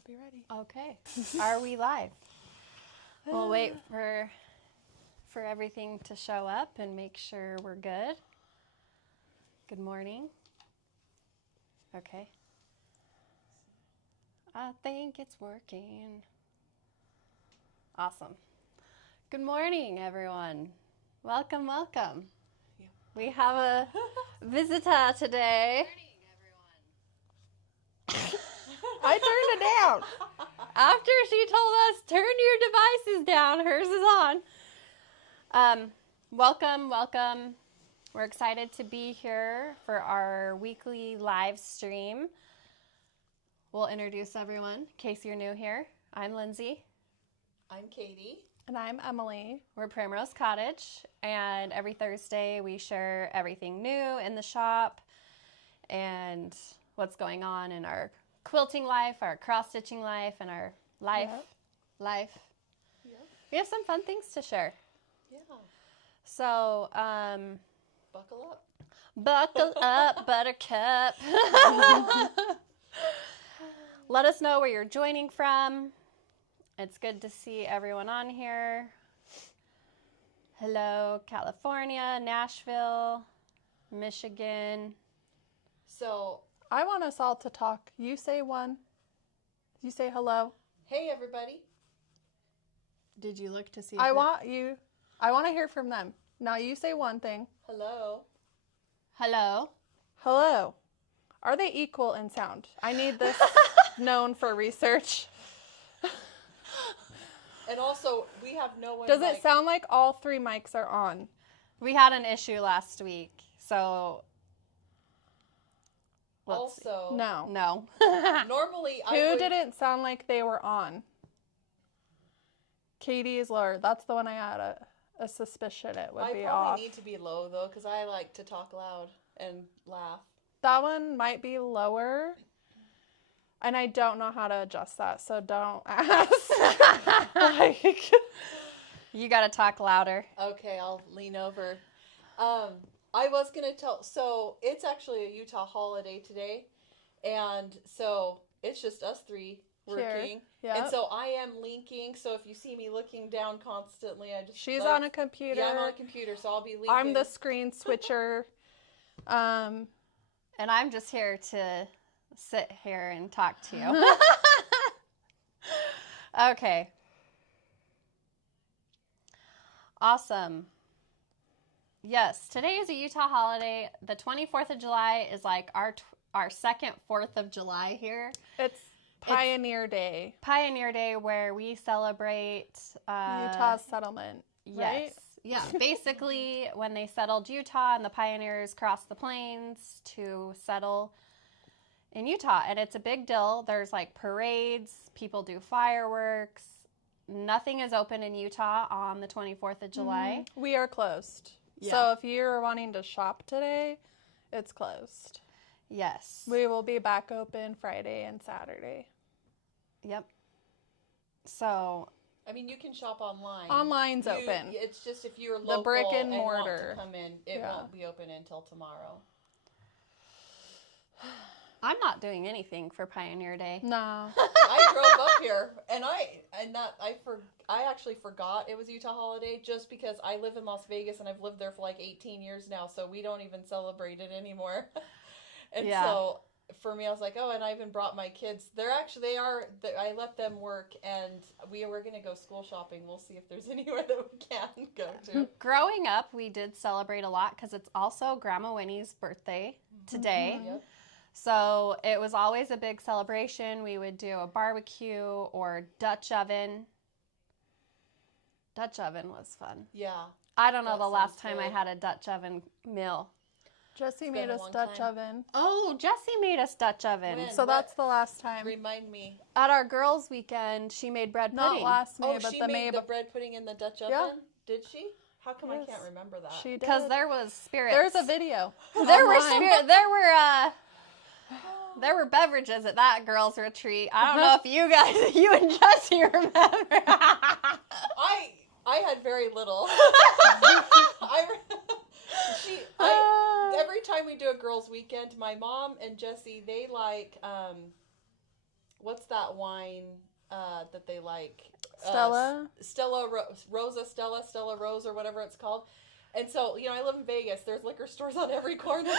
should be ready. Okay. Are we live? We'll wait for everything to show up and make sure we're good. Good morning. Okay. I think it's working. Awesome. Good morning, everyone. Welcome, welcome. Yeah. We have a visitor today. I turned it down. After she told us, turn your devices down, hers is on. Welcome. We're excited to be here for our weekly live stream. We'll introduce everyone in case you're new here. I'm Lindsay. I'm Katie. And I'm Emily. We're Primrose Cottage, and every Thursday we share everything new in the shop and what's going on in our quilting life, our cross-stitching life, and our life. Yep. We have some fun things to share. Yeah. So, Buckle up. buckle up, buttercup. Let us know where you're joining from. It's good to see everyone on here. Hello, California, Nashville, Michigan. So, I want us all to talk. You say one. You say hello. hey everybody. Did you look to see? I want to hear from them. Now you say one thing. Hello. Hello. Hello. Are they equal in sound? I need this known for research. And also, we have no one. Does it sound like all three mics are on? We had an issue last week, so let's see. Also, No. normally I Who would, didn't sound like they were on? Katie is lower. That's the one I had a suspicion it would I be probably off. need to be low though, because I like to talk loud and laugh. That one might be lower. And I don't know how to adjust that, so don't ask. You got to talk louder. Okay, I'll lean over. I was gonna tell. So it's actually a Utah holiday today, and so it's just us three working. Yep. And so I am linking. So if you see me looking down constantly, She's on a computer. Yeah, I'm on a computer, so I'll be linking. I'm the screen switcher. And I'm just here to sit here and talk to you. Okay. Awesome. Yes, today is a Utah holiday. The 24th of July is like our second 4th of July here. It's Pioneer Day. Pioneer Day, where we celebrate Utah's settlement. Yes. Right? Yeah. Basically, when they settled Utah and the pioneers crossed the plains to settle in Utah. And it's a big deal. There's like parades, people do fireworks. Nothing is open in Utah on the 24th of July. We are closed. Yeah. So if you're wanting to shop today, it's closed. Yes. We will be back open Friday and Saturday. Yep. So, I mean, you can shop online. Online's open. It's just if you're local brick and want mortar. to come in, it won't be open until tomorrow. I'm not doing anything for Pioneer Day. No. I drove up here, and I actually forgot it was Utah holiday just because I live in Las Vegas and I've lived there for like 18 years now, so we don't even celebrate it anymore. And so for me, I was like, oh, and I even brought my kids. I let them work, and we're going to go school shopping. We'll see if there's anywhere that we can go to. Growing up, we did celebrate a lot because it's also Grandma Winnie's birthday today. Mm-hmm. Yep. So it was always a big celebration. We would do a barbecue or Dutch oven. Dutch oven was fun. Yeah. I don't know That the last sounds time I good. had a Dutch oven meal. Jesse It's made been a us long Dutch time. oven. Oh, Jessie made us Dutch oven. When? So that's the last time. Remind me. At our girls' weekend, she made bread pudding. Not last May, but She the made May the bread pudding in the Dutch oven? Yeah. Did she? How come Yes. I can't remember that? She did. Because there was spirits. There's a video. There were online. there were beverages at that girls' retreat. I don't know if you and Jessie remember. I had very little. Every time we do a girls' weekend, my mom and Jessie, they like what's that wine that they like? Stella? Stella Rose, or whatever it's called. And so, you know, I live in Vegas. There's liquor stores on every corner.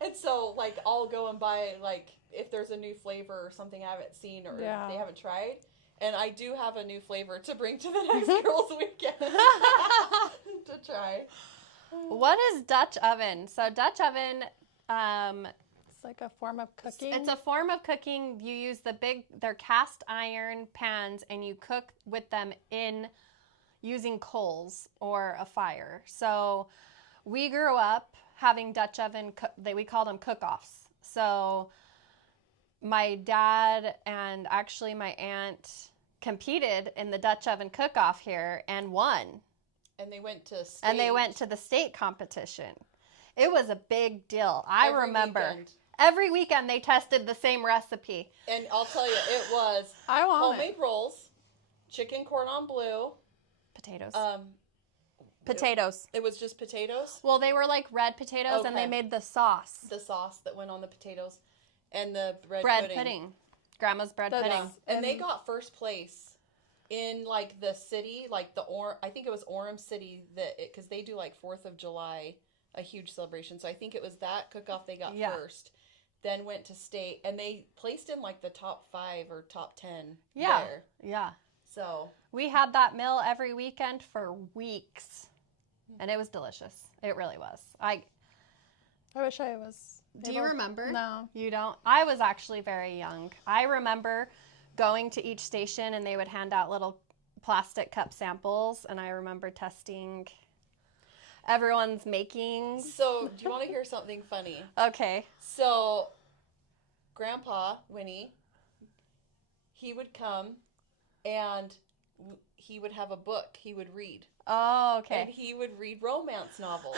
And so, like, I'll go and buy, like, if there's a new flavor or something I haven't seen or they haven't tried. And I do have a new flavor to bring to the next girls' weekend to try. What is Dutch oven? So Dutch oven, It's like a form of cooking. it's a form of cooking. You use they're cast iron pans, and you cook with them in using coals or a fire. So we grew up having Dutch oven, we called them cook-offs. So my dad and actually my aunt competed in the Dutch oven cook-off here and won. And they went to state. And they went to the state competition. It was a big deal. I remember. Weekend. Every weekend they tested the same recipe. And I'll tell you, it was I want homemade rolls, chicken cordon bleu. Potatoes. Potatoes. It was just potatoes. Well, they were like red potatoes, and they made the sauce. The sauce that went on the potatoes. And the bread pudding. Grandma's bread pudding. And they got first place in, like, the city, like, I think it was Orem City, because they do, like, 4th of July, a huge celebration. So I think it was that cook-off they got first. Then went to state, and they placed in, like, the top 5 or top 10 there. Yeah. So we had that meal every weekend for weeks, and it was delicious. It really was. I wish I was. Do you remember? No. You don't? I was actually very young. I remember going to each station, and they would hand out little plastic cup samples, and I remember testing everyone's makings. So do you want to hear something funny? Okay. So Grandpa, Winnie, he would come, and he would have a book he would read. Oh, okay. And he would read romance novels.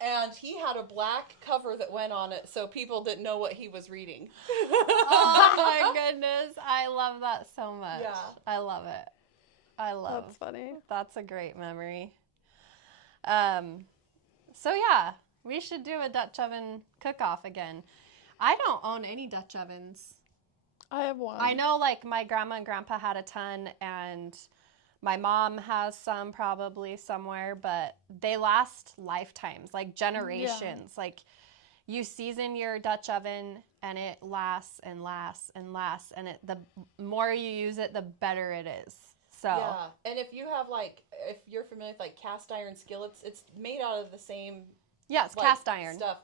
And he had a black cover that went on it, so people didn't know what he was reading. Oh my goodness. I love that so much. Yeah. I love it. That's funny. That's a great memory. So yeah, we should do a Dutch oven cook-off again. I don't own any Dutch ovens. I have one. I know, like, my grandma and grandpa had a ton, and my mom has some probably somewhere, but they last lifetimes, like generations. Yeah. Like, you season your Dutch oven, and it lasts and lasts and lasts, and the more you use it, the better it is. So yeah, and if you have, like, if you're familiar with, like, cast iron skillets, it's made out of the same it's like, cast iron stuff.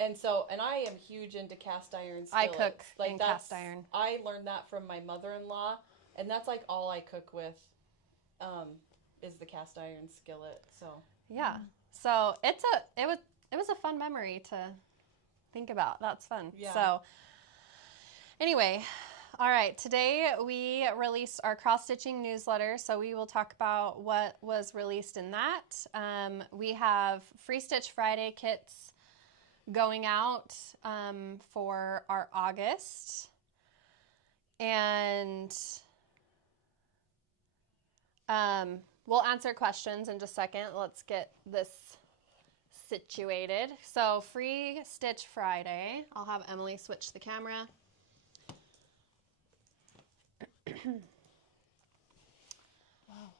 And so, and I am huge into cast iron skillets. I cook in cast iron. I learned that from my mother-in-law, and that's, like, all I cook with, is the cast iron skillet. So yeah, so it was a fun memory to think about. That's fun. Yeah. So anyway, all right. Today we released our cross-stitching newsletter, so we will talk about what was released in that. We have Free Stitch Friday kits going out for our August, and we'll answer questions in just a second. Let's get this situated. So Free Stitch Friday. I'll have Emily switch the camera.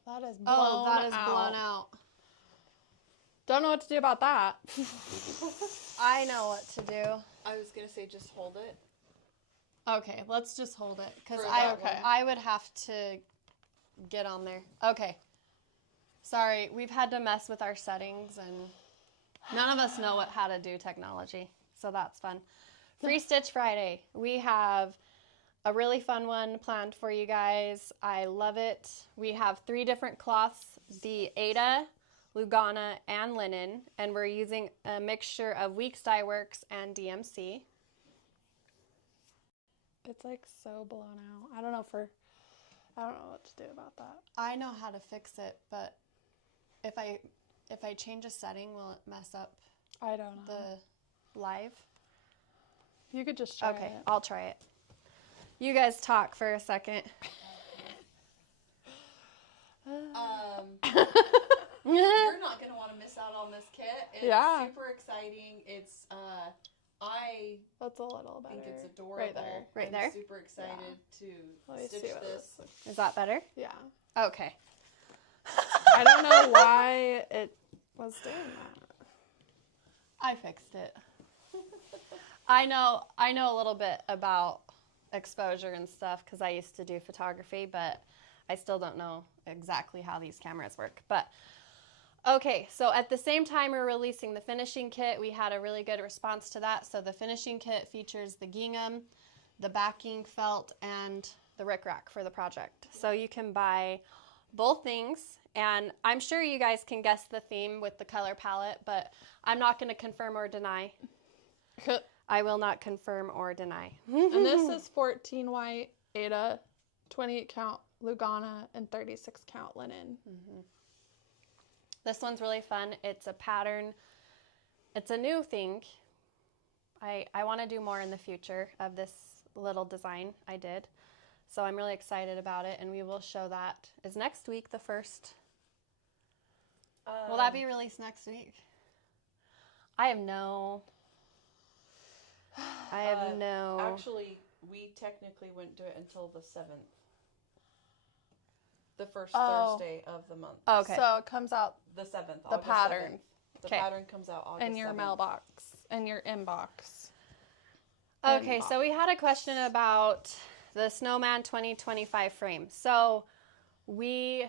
Wow, that is blown out. Don't know what to do about that. I know what to do. I was going to say just hold it. Okay, let's just hold it, because Okay. I would have to get on there. Okay. Sorry, we've had to mess with our settings, and none of us know how to do technology, so that's fun. Free Stitch Friday. We have a really fun one planned for you guys. I love it. We have 3 different cloths, the Aida, Lugana, and linen, and we're using a mixture of Weeks Dye Works and DMC. It's like so blown out. I don't know what to do about that. I know how to fix it, but if I change a setting, will it mess up I don't know. the live? You could just try it. Okay, I'll try it. You guys talk for a second. You're not going to want to miss out on this kit. It's super exciting. It's That's a little better. think it's adorable. Right there. Right I'm there? super excited Let me to see stitch what this. Is that better? Yeah. Okay. I don't know why it was doing that. I fixed it. I know a little bit about exposure and stuff because I used to do photography, but I still don't know exactly how these cameras work. But okay, so at the same time we're releasing the finishing kit, we had a really good response to that. So the finishing kit features the gingham, the backing felt, and the rickrack for the project. So you can buy both things, and I'm sure you guys can guess the theme with the color palette, but I'm not going to confirm or deny. I will not confirm or deny. And this is 14 white Aida, 28 count Lugana, and 36 count linen. This one's really fun. It's a pattern. It's a new thing. I want to do more in the future of this little design I did. So I'm really excited about it, and we will show that. Is next week the first? Will that be released next week? I have no. Actually, we technically wouldn't do it until the 7th. The first Thursday of the month. Okay. So it comes out The 7th. the August pattern 7th. The pattern comes out August in your 7th. mailbox, in your inbox. Okay, so we had a question about the Snowman 2025 frame. So we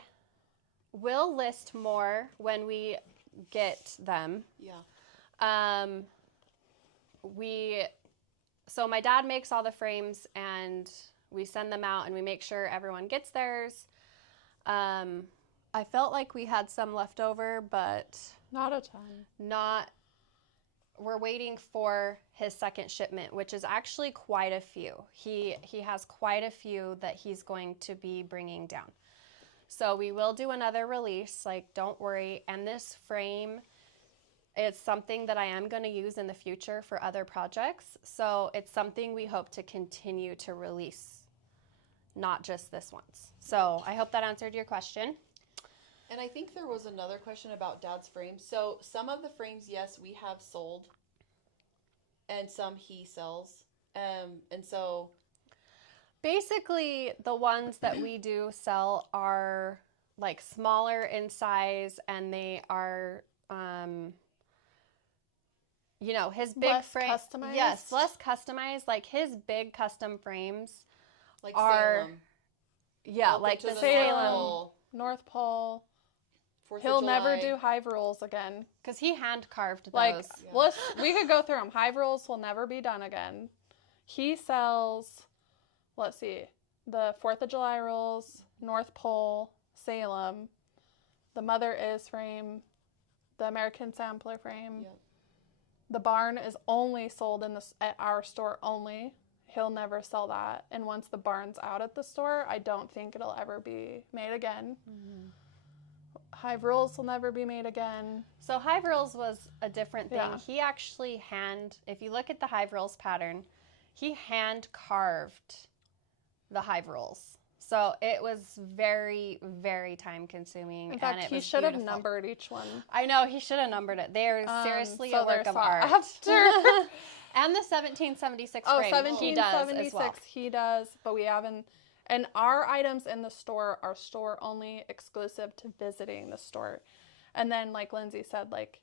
will list more when we get them. Yeah. So my dad makes all the frames and we send them out and we make sure everyone gets theirs. I felt like we had some left over, but Not a ton. we're waiting for his second shipment, which is actually quite a few. He has quite a few that he's going to be bringing down. So we will do another release, like, don't worry. And this frame is something that I am going to use in the future for other projects. So it's something we hope to continue to release, not just this once. So I hope that answered your question. And I think there was another question about Dad's frames. So some of the frames, yes, we have sold, and some he sells. And so basically, the ones that we do sell are like smaller in size, and they are, his big Less frame. customized? Yes, less customized. Like his big custom frames like are, Salem. yeah, Welcome like to the the Salem. Pole. North Pole. 4th of He'll never July. do hive rules again. Because he hand carved those. Like, we could go through them. Hive rules will never be done again. He sells, let's see, the 4th of July rules, North Pole, Salem, the Mother Is frame, the American Sampler frame. Yep. The barn is only sold at our store only. He'll never sell that. And once the barn's out at the store, I don't think it'll ever be made again. Hive rules will never be made again. So hive rolls was a different thing. Yeah. He actually if you look at the hive rolls pattern, he hand carved the hive rolls. So it was very, very time consuming. In fact, and it he was should have beautiful. numbered each one. I know, he should have numbered it. They're seriously so a work they're of sought art. after. And the 1776 Oh, frame, 1776 he does as well. he does, but we haven't. And our items in the store are store only, exclusive to visiting the store. And then, like Lindsay said, like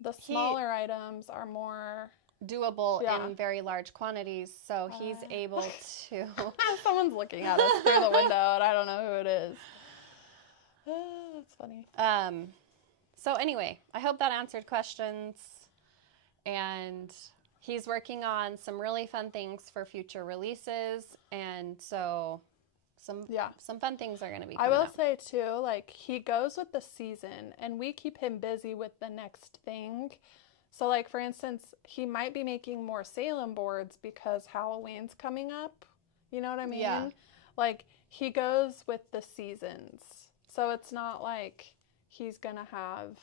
the smaller items are more doable in very large quantities, so he's able to. Someone's looking at us through the window, and I don't know who it is. That's funny. So anyway, I hope that answered questions. And he's working on some really fun things for future releases, and so some fun things are going to be coming I will out. say too, like he goes with the season, and we keep him busy with the next thing. So like for instance, he might be making more Salem boards because Halloween's coming up. You know what I mean? Yeah. Like he goes with the seasons. So it's not like he's going to have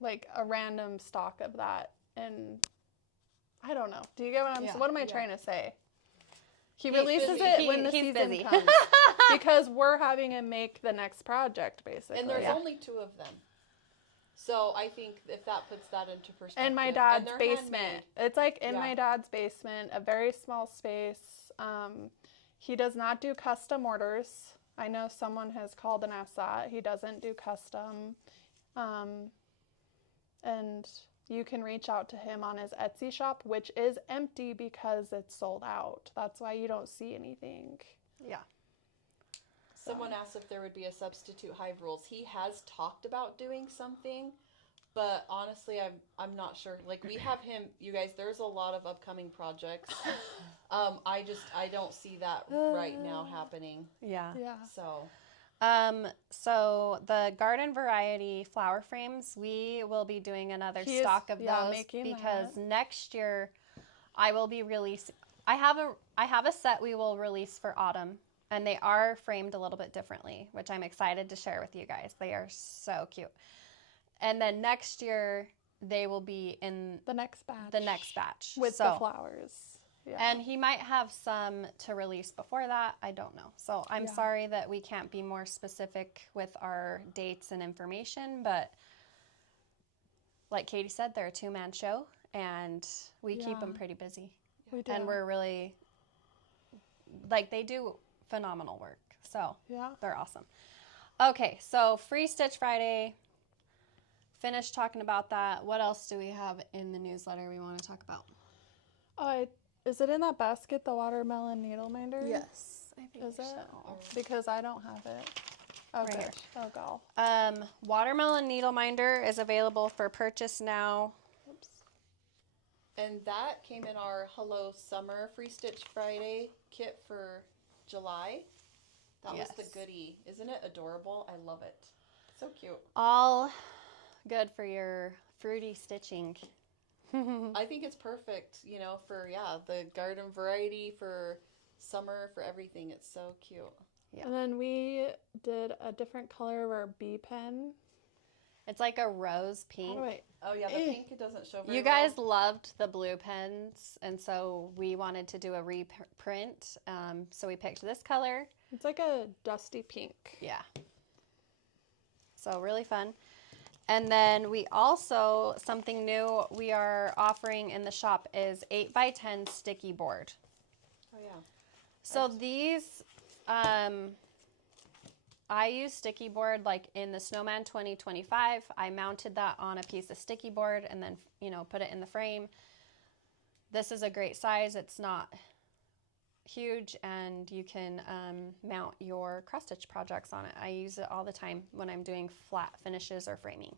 like a random stock of that. And I don't know. Do you get what am I trying to say? He releases it when the season comes. Because we're having him make the next project, basically. And there's only 2 of them. So I think if that puts that into perspective. In my dad's basement. Handmade. It's like in my dad's basement, a very small space. He does not do custom orders. I know someone has called and asked that. He doesn't do custom. And you can reach out to him on his Etsy shop, which is empty because it's sold out. That's why you don't see anything. Yeah. Someone asked if there would be a substitute hive rules. He has talked about doing something, but honestly, I'm not sure. Like, we have him, you guys, there's a lot of upcoming projects. I don't see that right now happening. Yeah. Yeah. So the garden variety flower frames, we will be doing another stock of those because next year I will be releasing. I have a set we will release for autumn, and they are framed a little bit differently, which I'm excited to share with you guys. They are so cute. And then next year they will be in the next batch. With the flowers. Yeah. And he might have some to release before that. I don't know. So I'm sorry that we can't be more specific with our dates and information. But like Katie said, they're a 2-man show, and we keep them pretty busy. We do. And we're really, like, they do phenomenal work. So they're awesome. Okay, so Free Stitch Friday. Finished talking about that. What else do we have in the newsletter we want to talk about? Is it in that basket, the watermelon needle minder? Yes, I think so. Because I don't have it. Right here. Oh, God. Watermelon needle minder is available for purchase now. Oops. And that came in our Hello Summer Free Stitch Friday kit for July. That was the goodie. Isn't it adorable? I love it. So cute. All good for your fruity stitching. I think it's perfect, for, the garden variety, for summer, for everything. It's so cute. Yeah. And then we did a different color of our bee pen. It's like a rose pink. Oh, yeah, the pink, it doesn't show very You guys loved the blue pens, and so we wanted to do a reprint. So we picked this color. It's like a dusty pink. Yeah. So really fun. And then we also, something new we are offering in the shop is 8x10 sticky board. Oh, yeah. So these, I use sticky board like in the Snowman 2025. I mounted that on a piece of sticky board and then, put it in the frame. This is a great size. It's not huge, and you can mount your cross stitch projects on it. I use it all the time when I'm doing flat finishes or framing.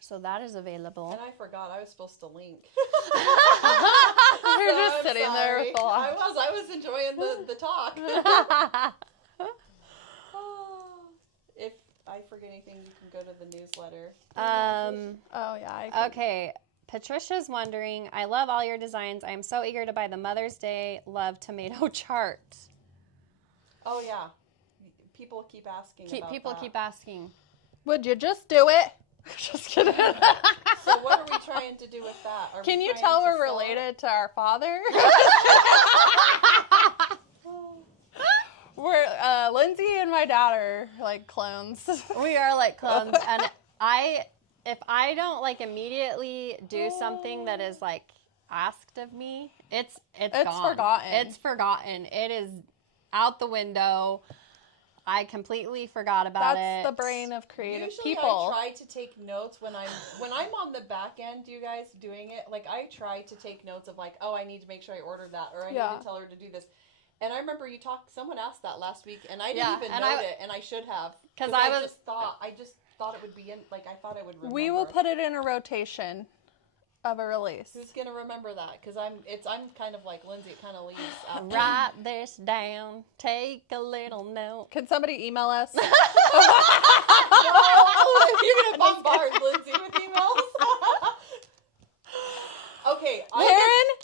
So that is available. And I forgot I was supposed to link. You're just sitting there with the I was enjoying the talk. If I forget anything, you can go to the newsletter. Okay. Patricia's wondering, I love all your designs. I am so eager to buy the Mother's Day Love Tomato chart. Oh, yeah. People keep asking about People that. keep asking. Would you just do it? Just kidding. So what are we trying to do with that? Can you tell we're related to our father? We're Lindsay and my dad are like clones. We are like clones, and if I don't like immediately do something that is like asked of me, it's gone. Forgotten. It's forgotten. It is out the window. I completely forgot about it. That's the brain of creative Usually people. I try to take notes when I'm on the back end, you guys, doing it. Like, I try to take notes of like, oh, I need to make sure I ordered that, or I need to tell her to do this. And I remember someone asked that last week, and I didn't even note it, and I should have. Because I just thought it would be in, like, I thought I would remember. We will put it in a rotation of a release. Who's going to remember that? Because I'm kind of like Lindsay, it kind of leaves out. Write this down. Take a little note. Can somebody email us? No, you're going to bombard Lindsay with emails. Okay.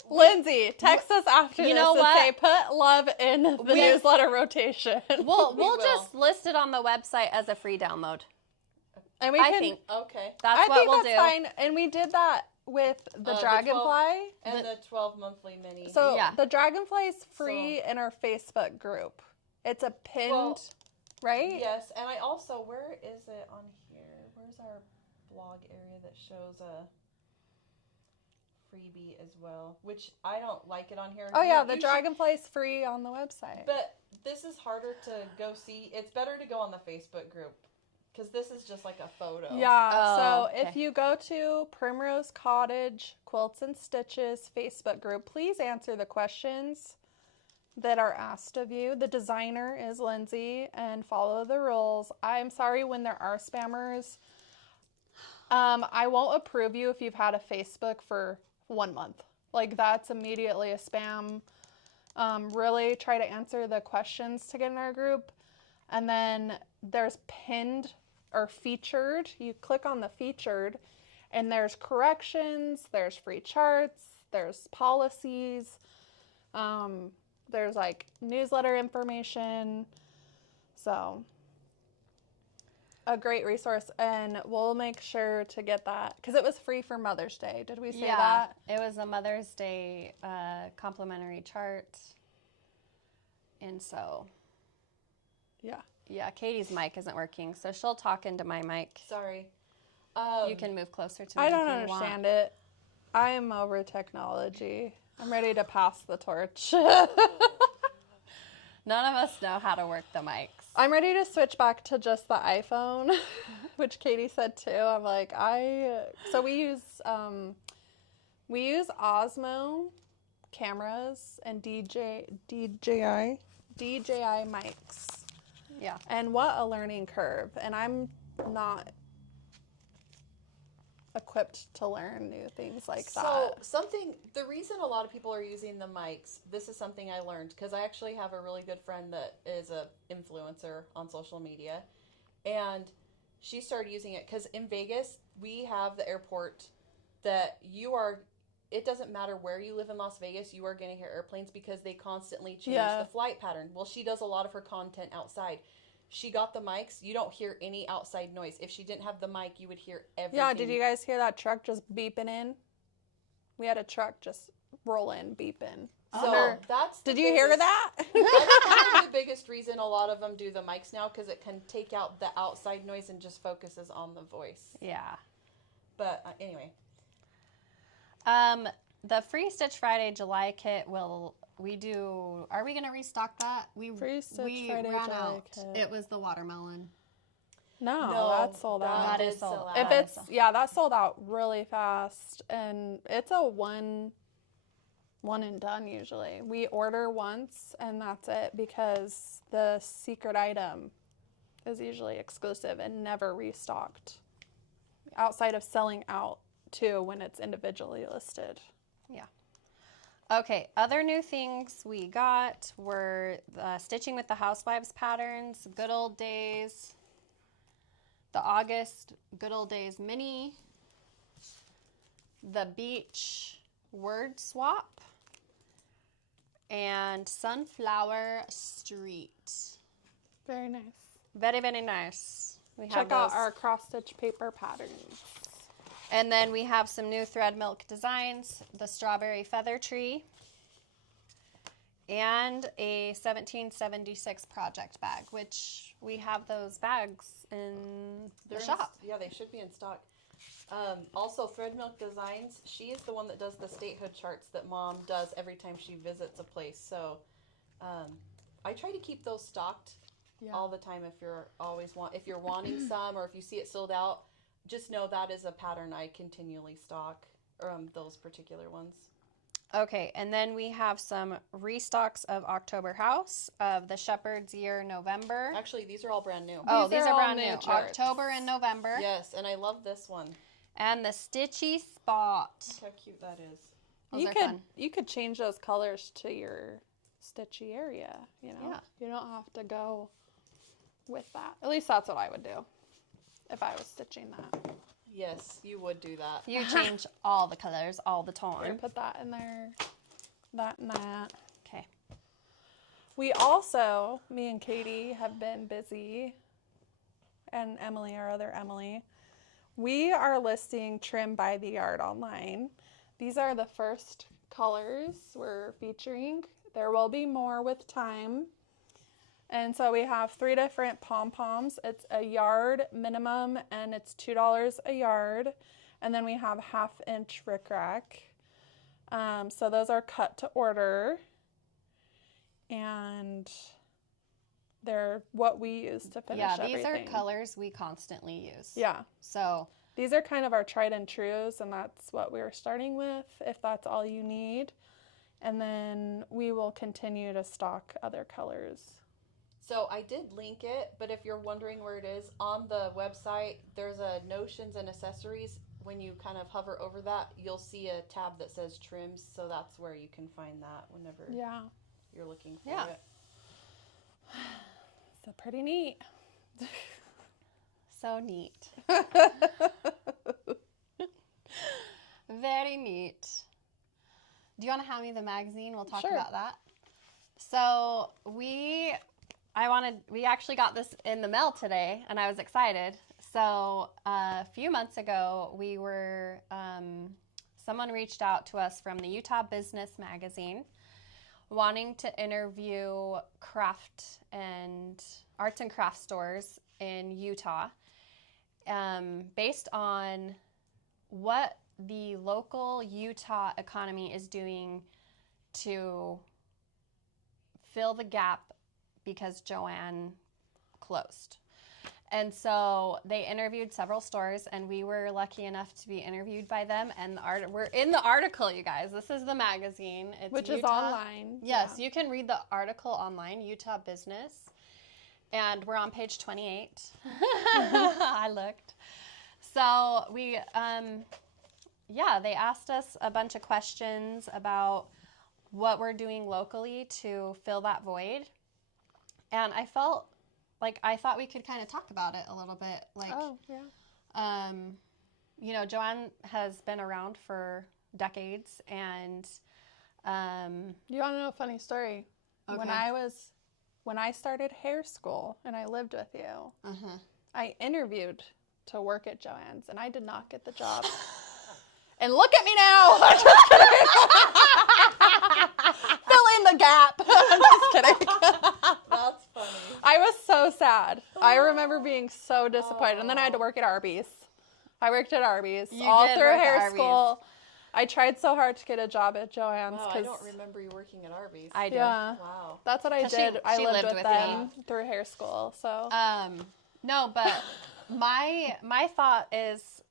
Lindsay, text us after you this know and what? say, put love in the newsletter rotation. We'll just list it on the website as a free download. And I think. Okay. That's what we'll do. Fine. And we did that with the Dragonfly. And the 12 monthly mini. So the Dragonfly is free in our Facebook group. It's a pinned... right? Yes, and I also, where is it on here? Where's our blog area that shows a freebie as well? Which I don't like it on here. Oh yeah, the Dragonfly's free on the website. But this is harder to go see. It's better to go on the Facebook group because this is just like a photo. Yeah, so okay. if you go to Primrose Cottage Quilts and Stitches Facebook group, please answer the questions that are asked of you. The designer is Lindsay, and follow the rules. I'm sorry when there are spammers. I won't approve you if you've had a Facebook for 1 month. Like, that's immediately a spam. Really try to answer the questions to get in our group. And then there's pinned or featured. You click on the featured, and there's corrections, there's free charts, there's policies, there's like newsletter information. So a great resource, and we'll make sure to get that because it was free for Mother's Day. Did we say that? It was a Mother's Day complimentary chart. And so, yeah, Katie's mic isn't working, so she'll talk into my mic. Sorry. You can move closer to me. I don't understand it. I'm over technology. I'm ready to pass the torch. None of us know how to work the mics. I'm ready to switch back to just the iPhone, which Katie said too. I'm like, so we use Osmo cameras and DJI mics. Yeah. And what a learning curve. And I'm not equipped to learn new things like that. So the reason a lot of people are using the mics, this is something I learned because I actually have a really good friend that is a influencer on social media, and she started using it because in Vegas we have the airport that it doesn't matter where you live in Las Vegas, you are going to hear airplanes because they constantly change the flight pattern. Well, she does a lot of her content outside. She got the mics. You don't hear any outside noise. If she didn't have the mic, you would hear everything. Yeah, did you guys hear that truck just beeping in? We had a truck just roll in, beeping. So did you hear that? That's probably the biggest reason a lot of them do the mics now, because it can take out the outside noise and just focuses on the voice. Yeah. But anyway. The Free Stitch Friday July kit are we going to restock that? Free Stitch Friday July kit. It was the watermelon. No, that's sold out. That is sold out. That sold out really fast, and it's a one and done usually. We order once and that's it because the secret item is usually exclusive and never restocked outside of selling out too when it's individually listed. Yeah. Okay, other new things we got were the Stitching with the Housewives patterns, Good Old Days, the August Good Old Days mini, the Beach Word Swap, and Sunflower Street. Very nice. Very, very nice. Check out our cross-stitch paper patterns. And then we have some new thread milk designs, the Strawberry Feather Tree, and a 1776 project bag, which we have those bags in the shop. Yeah, they should be in stock. Also, Thread Milk Designs, she is the one that does the statehood charts that Mom does every time she visits a place. So I try to keep those stocked all the time if you're wanting some, or if you see it sold out. Just know that is a pattern I continually stock, those particular ones. Okay, and then we have some restocks of October House, of the Shepherd's Year November. Actually, these are all brand new. These are brand new. Charts. October and November. Yes, and I love this one. And the Stitchy Spot. Look how cute that is. You could change those colors to your stitchy area, you know? Yeah. You don't have to go with that. At least that's what I would do if I was stitching that. Yes, you would do that. You change all the colors all the time. Here, put that in there, that and that. Okay. We also, me and Katie, have been busy, and Emily, our other Emily, we are listing Trim by the Yard online. These are the first colors we're featuring. There will be more with time. And so we have 3 different pom-poms. It's a yard minimum, and it's $2 a yard. And then we have 1/2-inch rickrack. So those are cut to order. And they're what we use to finish everything. Yeah, these are colors we constantly use. Yeah. So these are kind of our tried and trues, and that's what we were starting with, if that's all you need. And then we will continue to stock other colors. So I did link it, but if you're wondering where it is, on the website, there's a Notions and Accessories. When you kind of hover over that, you'll see a tab that says trims. So that's where you can find that whenever you're looking for it. So pretty neat. So neat. Very neat. Do you want to hand me the magazine? We'll talk about that. So we actually got this in the mail today, and I was excited. So a few months ago, someone reached out to us from the Utah Business Magazine, wanting to interview arts and craft stores in Utah, based on what the local Utah economy is doing to fill the gap because Joann closed. And so they interviewed several stores, and we were lucky enough to be interviewed by them. And we're in the article, you guys. This is the magazine. It's Which Utah. is online. Yes, you can read the article online, Utah Business. And we're on page 28. I looked. So we, they asked us a bunch of questions about what we're doing locally to fill that void. And I thought we could kind of talk about it a little bit. Joann has been around for decades, and you want to know a funny story? Okay. When I started hair school and I lived with you, I interviewed to work at Joann's, and I did not get the job. And look at me now! I'm just kidding. Fill in the gap. I'm just kidding. That's funny. I was so sad. I remember being so disappointed. And then I had to work at Arby's. I worked at Arby's all through hair school. I tried so hard to get a job at Joann's. Wow, I don't remember you working at Arby's. I do. Yeah. Wow. That's what I did. I lived with them through hair school. So. No, but my thought is,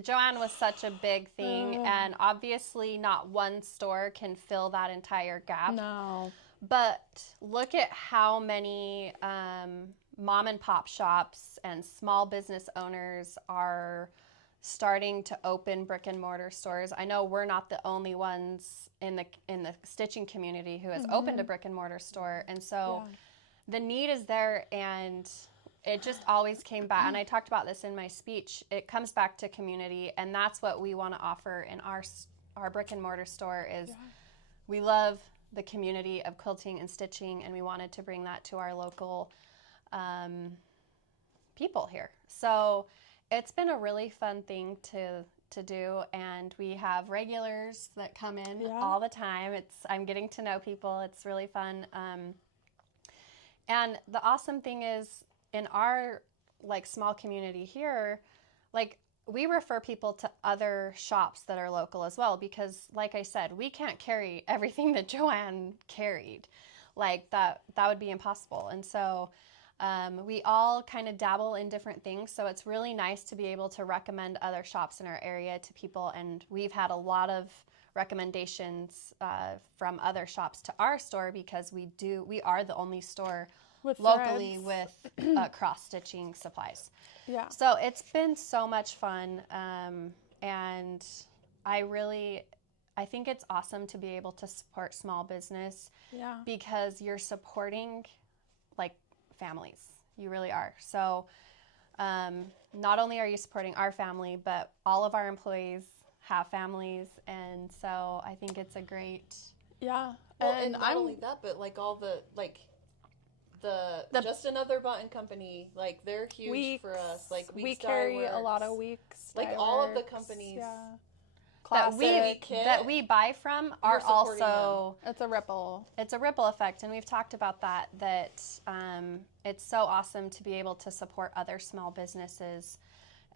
Joann was such a big thing, and obviously not one store can fill that entire gap. No. But look at how many mom and pop shops and small business owners are starting to open brick and mortar stores. I know we're not the only ones in the stitching community who has opened a brick and mortar store, and so the need is there, and it just always came back. And I talked about this in my speech. It comes back to community, and that's what we want to offer in our brick and mortar store. Is we love the community of quilting and stitching, and we wanted to bring that to our local people here. So it's been a really fun thing to do, and we have regulars that come in all the time. I'm getting to know people. It's really fun. And the awesome thing is, in our small community here, we refer people to other shops that are local as well, because like I said, we can't carry everything that Joann carried. That would be impossible. And so we all kind of dabble in different things, so it's really nice to be able to recommend other shops in our area to people, and we've had a lot of recommendations from other shops to our store, because we are the only store locally with cross-stitching supplies. Yeah. So it's been so much fun, and I think it's awesome to be able to support small business, because you're supporting families. You really are. So not only are you supporting our family, but all of our employees have families, and so I think it's a great... Yeah. Well, and not only that, but all the Just Another Button Company, they're huge for us. We carry a lot of weeks. All of the companies. classic that we buy from are also it's a ripple effect, and we've talked about that it's so awesome to be able to support other small businesses,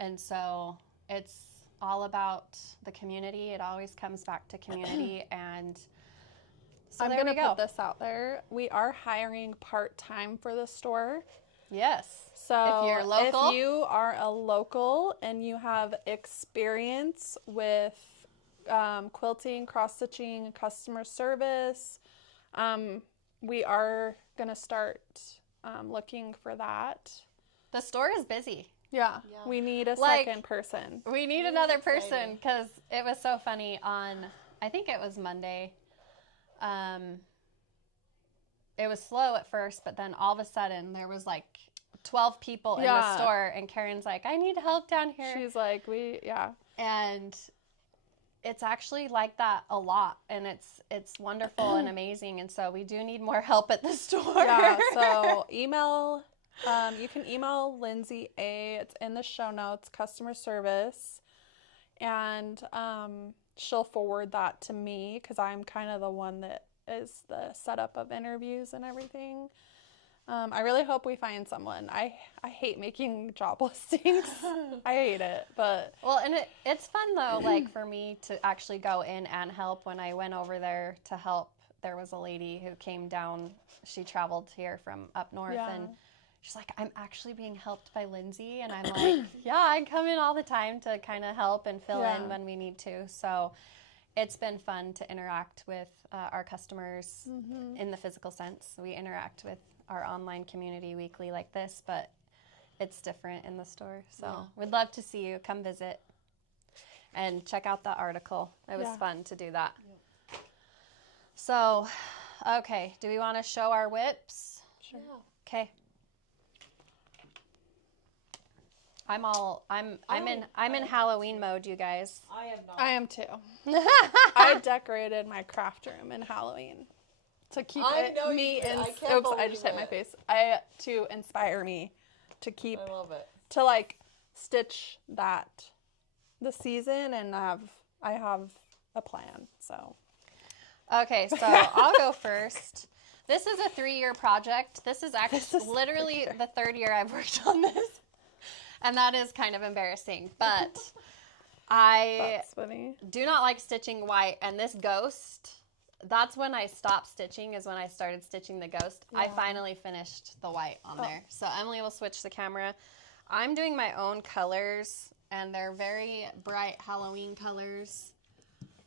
and so it's all about the community. It always comes back to community. And so I'm going to put this out there. We are hiring part-time for the store. Yes. So if you're local, if you are a local and you have experience with quilting, cross-stitching, customer service, we are going to start looking for that. The store is busy. Yeah. We need a second person. We need another person, because it was so funny on, I think it was Monday. It was slow at first, but then all of a sudden there was like 12 people in the store, and Karen's like, I need help down here. She's like, and it's actually like that a lot, and it's wonderful and amazing, and so we do need more help at the store. Yeah, so you can email Lindsay A. It's in the show notes, customer service, and she'll forward that to me, because I'm kind of the one that is the setup of interviews and everything. I really hope we find someone. I hate making job listings. I hate it, but... Well, and it's fun, though, like, for me to actually go in and help. When I went over there to help, there was a lady who came down. She traveled here from up north, and she's like, I'm actually being helped by Lindsay. And I'm like, yeah, I come in all the time to kind of help and fill in when we need to. So it's been fun to interact with our customers in the physical sense. We interact with our online community weekly like this, but it's different in the store. So we'd love to see you. Come visit and check out that article. It was fun to do that. Yep. So, okay, do we want to show our whips? Sure. Okay. I'm in Halloween mode, you guys. I am not. I am too. I decorated my craft room in Halloween to keep me in. Oops, I just hit my face. To inspire me to keep. I love it. To like stitch the season, and I have a plan. So. Okay, so I'll go first. This is a 3-year project. This is actually literally the 3rd year I've worked on this. And that is kind of embarrassing, but I do not like stitching white, and this ghost, that's when I stopped stitching, is when I started stitching the ghost. I finally finished the white on there. So Emily will switch the camera. I'm doing my own colors, and they're very bright Halloween colors.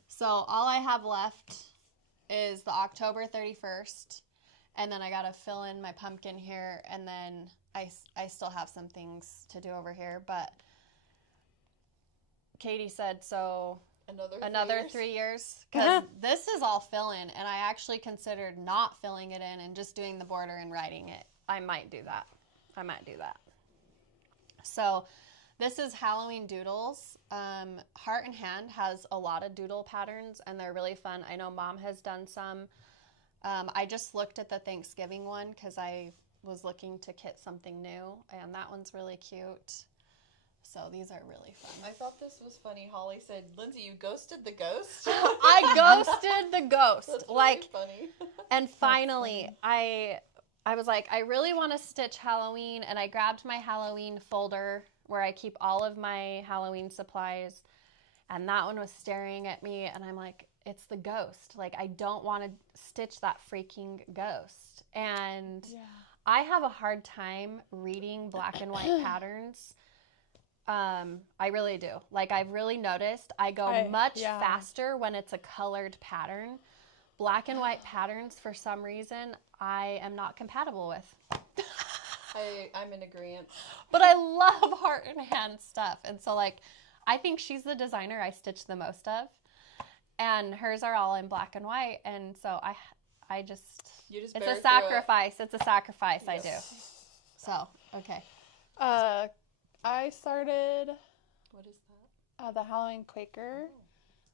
So all I have left is the October 31st, and then I got to fill in my pumpkin here, and then I still have some things to do over here, but Katie said, so another 3 years, because this is all fill-in, and I actually considered not filling it in and just doing the border and writing it. I might do that. So this is Halloween doodles. Heart and Hand has a lot of doodle patterns, and they're really fun. I know Mom has done some. I just looked at the Thanksgiving one because I was looking to kit something new, and that one's really cute. So these are really fun. I thought this was funny. Holly said, Lindsay, you ghosted the ghost? I ghosted the ghost. That's really funny. And finally, I was like, I really want to stitch Halloween, and I grabbed my Halloween folder where I keep all of my Halloween supplies, and that one was staring at me, and I'm like, it's the ghost. Like, I don't want to stitch that freaking ghost. And I have a hard time reading black and white patterns. I really do. Like, I've really noticed I go much faster when it's a colored pattern. Black and white patterns, for some reason, I am not compatible with. I'm in agreement. But I love Heart and Hand stuff. And so, like, I think she's the designer I stitch the most of. And hers are all in black and white. And so I just it's a sacrifice. It's a sacrifice I do. So, okay. I started... What is that? The Halloween Quaker.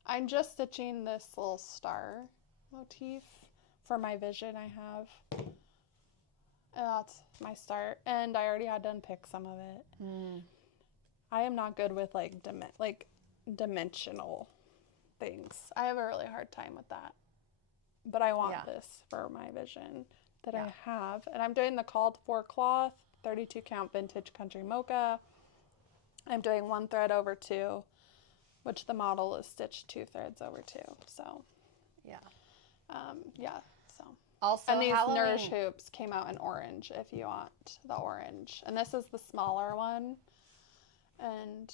I'm just stitching this little star motif for my vision I have. And that's my start. And I already had done pick some of it. I am not good with, like, dimensional things. I have a really hard time with that. But I want this for my vision that I have. And I'm doing the called for cloth, 32 count vintage country mocha. I'm doing 1 thread over 2, which the model is stitched 2 threads over 2. So, so. Also, and these Halloween. Nourish hoops came out in orange if you want the orange. And this is the smaller one. And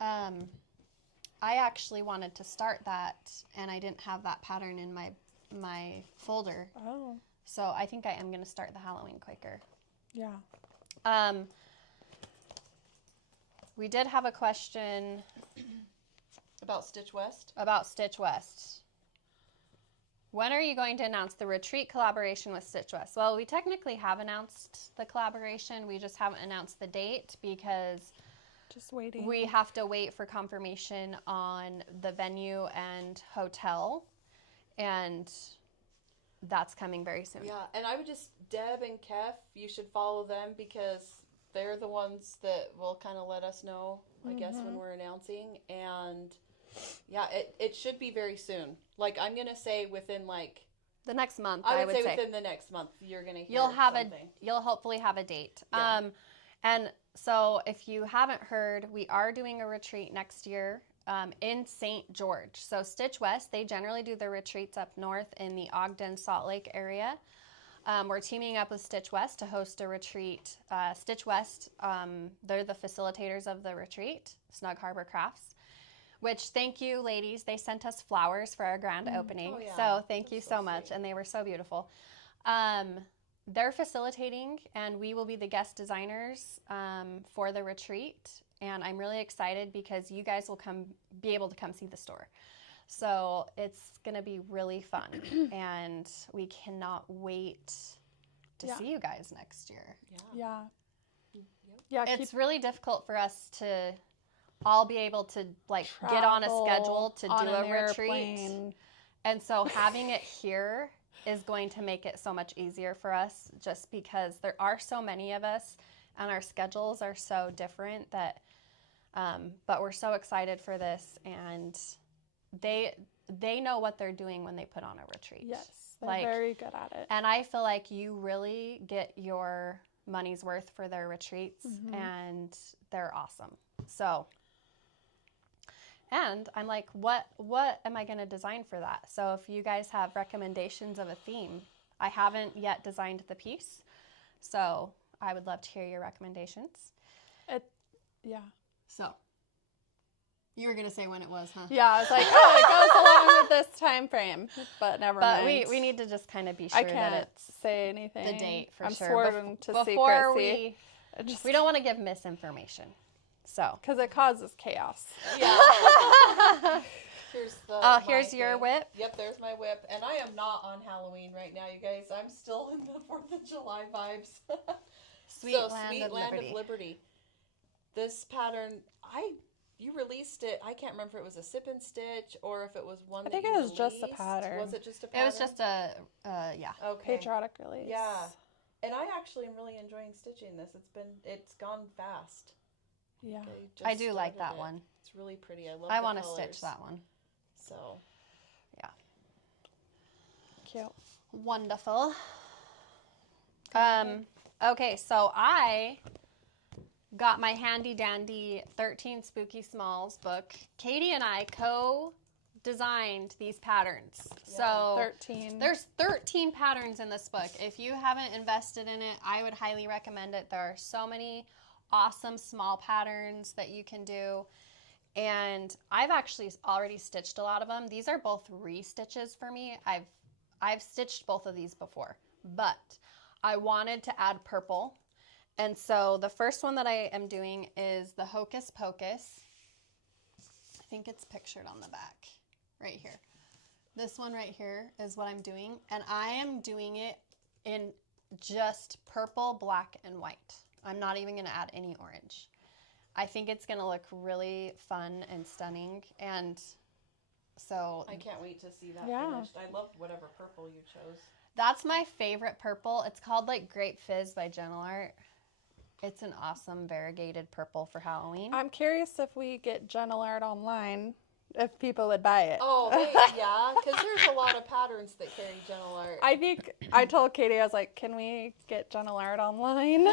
I actually wanted to start that, and I didn't have that pattern in my folder. Oh. So I think I am going to start the Halloween Quaker. Yeah. We did have a question about Stitch West. About Stitch West. When are you going to announce the retreat collaboration with Stitch West? Well, we technically have announced the collaboration. We just haven't announced the date because just waiting. We have to wait for confirmation on the venue and hotel, and that's coming very soon. Yeah, and I would just, Deb and Kef, you should follow them because they're the ones that will kind of let us know, I guess, when we're announcing. And yeah, it should be very soon. Like, I'm going to say within like the next month. I would say within the next month you're going to hear something. You'll hopefully have a date. Yeah. And so if you haven't heard, we are doing a retreat next year in St. George. So Stitch West, they generally do their retreats up north in the Ogden, Salt Lake area. We're teaming up with Stitch West to host a retreat. Stitch West, they're the facilitators of the retreat, Snug Harbor Crafts, which, thank you, ladies. They sent us flowers for our grand opening. Oh, yeah. So thank you so sweet. much. And they were so beautiful. They're facilitating, and we will be the guest designers for the retreat. And I'm really excited because you guys will be able to come see the store. So it's going to be really fun, and we cannot wait to see you guys next year. Yeah. It's really difficult for us to all be able to get on a schedule to do a retreat. And so having it here is going to make it so much easier for us, just because there are so many of us and our schedules are so different that but we're so excited for this, and they know what they're doing when they put on a retreat. Yes, they're very good at it. And I feel like you really get your money's worth for their retreats, and they're awesome. So, and I'm like, what am I going to design for that? So if you guys have recommendations of a theme, I haven't yet designed the piece, so I would love to hear your recommendations. So, you were going to say when it was, huh? Yeah, I was like, it goes along with this time frame, but never mind. But we need to just kind of be sure that it's say anything. The date for I'm sure. sworn to Before secrecy. we don't want to give misinformation. So, because it causes chaos. Yeah. Here's your whip. Yep, there's my whip. And I am not on Halloween right now, you guys. I'm still in the 4th of July vibes. Sweet Land of Liberty. This pattern, you released it. I can't remember if it was a sip and stitch or if it was one I think it was just a pattern. Was it just a pattern? It was just a, Okay. Patriotic release. Yeah. And I actually am really enjoying stitching this. It's gone fast. Yeah. I do like that one. It's really pretty. I love I want to stitch that one. So. Yeah. Cute. Wonderful. Okay, so I got my handy dandy 13 Spooky Smalls book. Katie and I co-designed these patterns. Yeah. So 13. There's 13 patterns in this book. If you haven't invested in it, I would highly recommend it. There are so many awesome small patterns that you can do. And I've actually already stitched a lot of them. These are both re-stitches for me. I've stitched both of these before, but I wanted to add purple. And so the first one that I am doing is the Hocus Pocus. I think it's pictured on the back right here. This one right here is what I'm doing. And I am doing it in just purple, black, and white. I'm not even going to add any orange. I think it's going to look really fun and stunning. And so I can't wait to see that finished. I love whatever purple you chose. That's my favorite purple. It's called Grape Fizz by Gentle Art. It's an awesome variegated purple for Halloween. I'm curious if we get Gentle Art online, if people would buy it. Oh, hey, yeah, because there's a lot of patterns that carry gentle art. I think I told Katie, I was like, can we get gentle art online?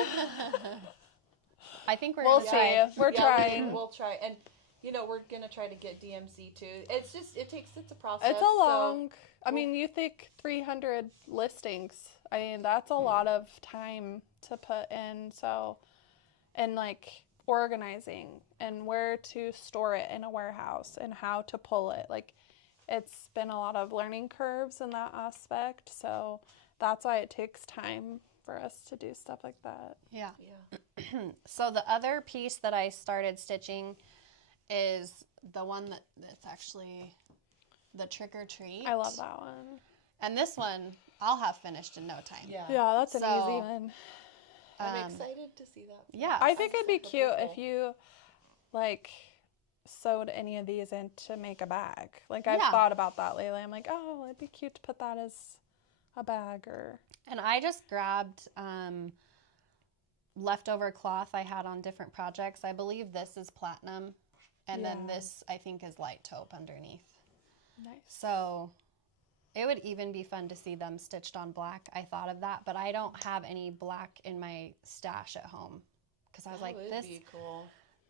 I think we're We'll gonna see. try. We're trying. We'll try, and we're gonna try to get DMC too. It's a process. It's a long. I mean, you think 300 listings. I mean, that's a lot of time to put in. So, and like organizing and where to store it in a warehouse and how to pull it. Like, it's been a lot of learning curves in that aspect. So that's why it takes time for us to do stuff like that. Yeah. So the other piece that I started stitching is the one that's actually the trick or treat. I love that one. And this one I'll have finished in no time. Yeah. Yeah, that's an easy one. I'm excited to see that. Yeah. I think it'd be cute if you, like, sewed any of these in to make a bag. Like, I've thought about that lately. I'm like, oh, it'd be cute to put that as a bag or... And I just grabbed leftover cloth I had on different projects. I believe this is platinum. And then this, I think, is light taupe underneath. Nice. So it would even be fun to see them stitched on black. I thought of that, but I don't have any black in my stash at home. Because I was like, this would be cool.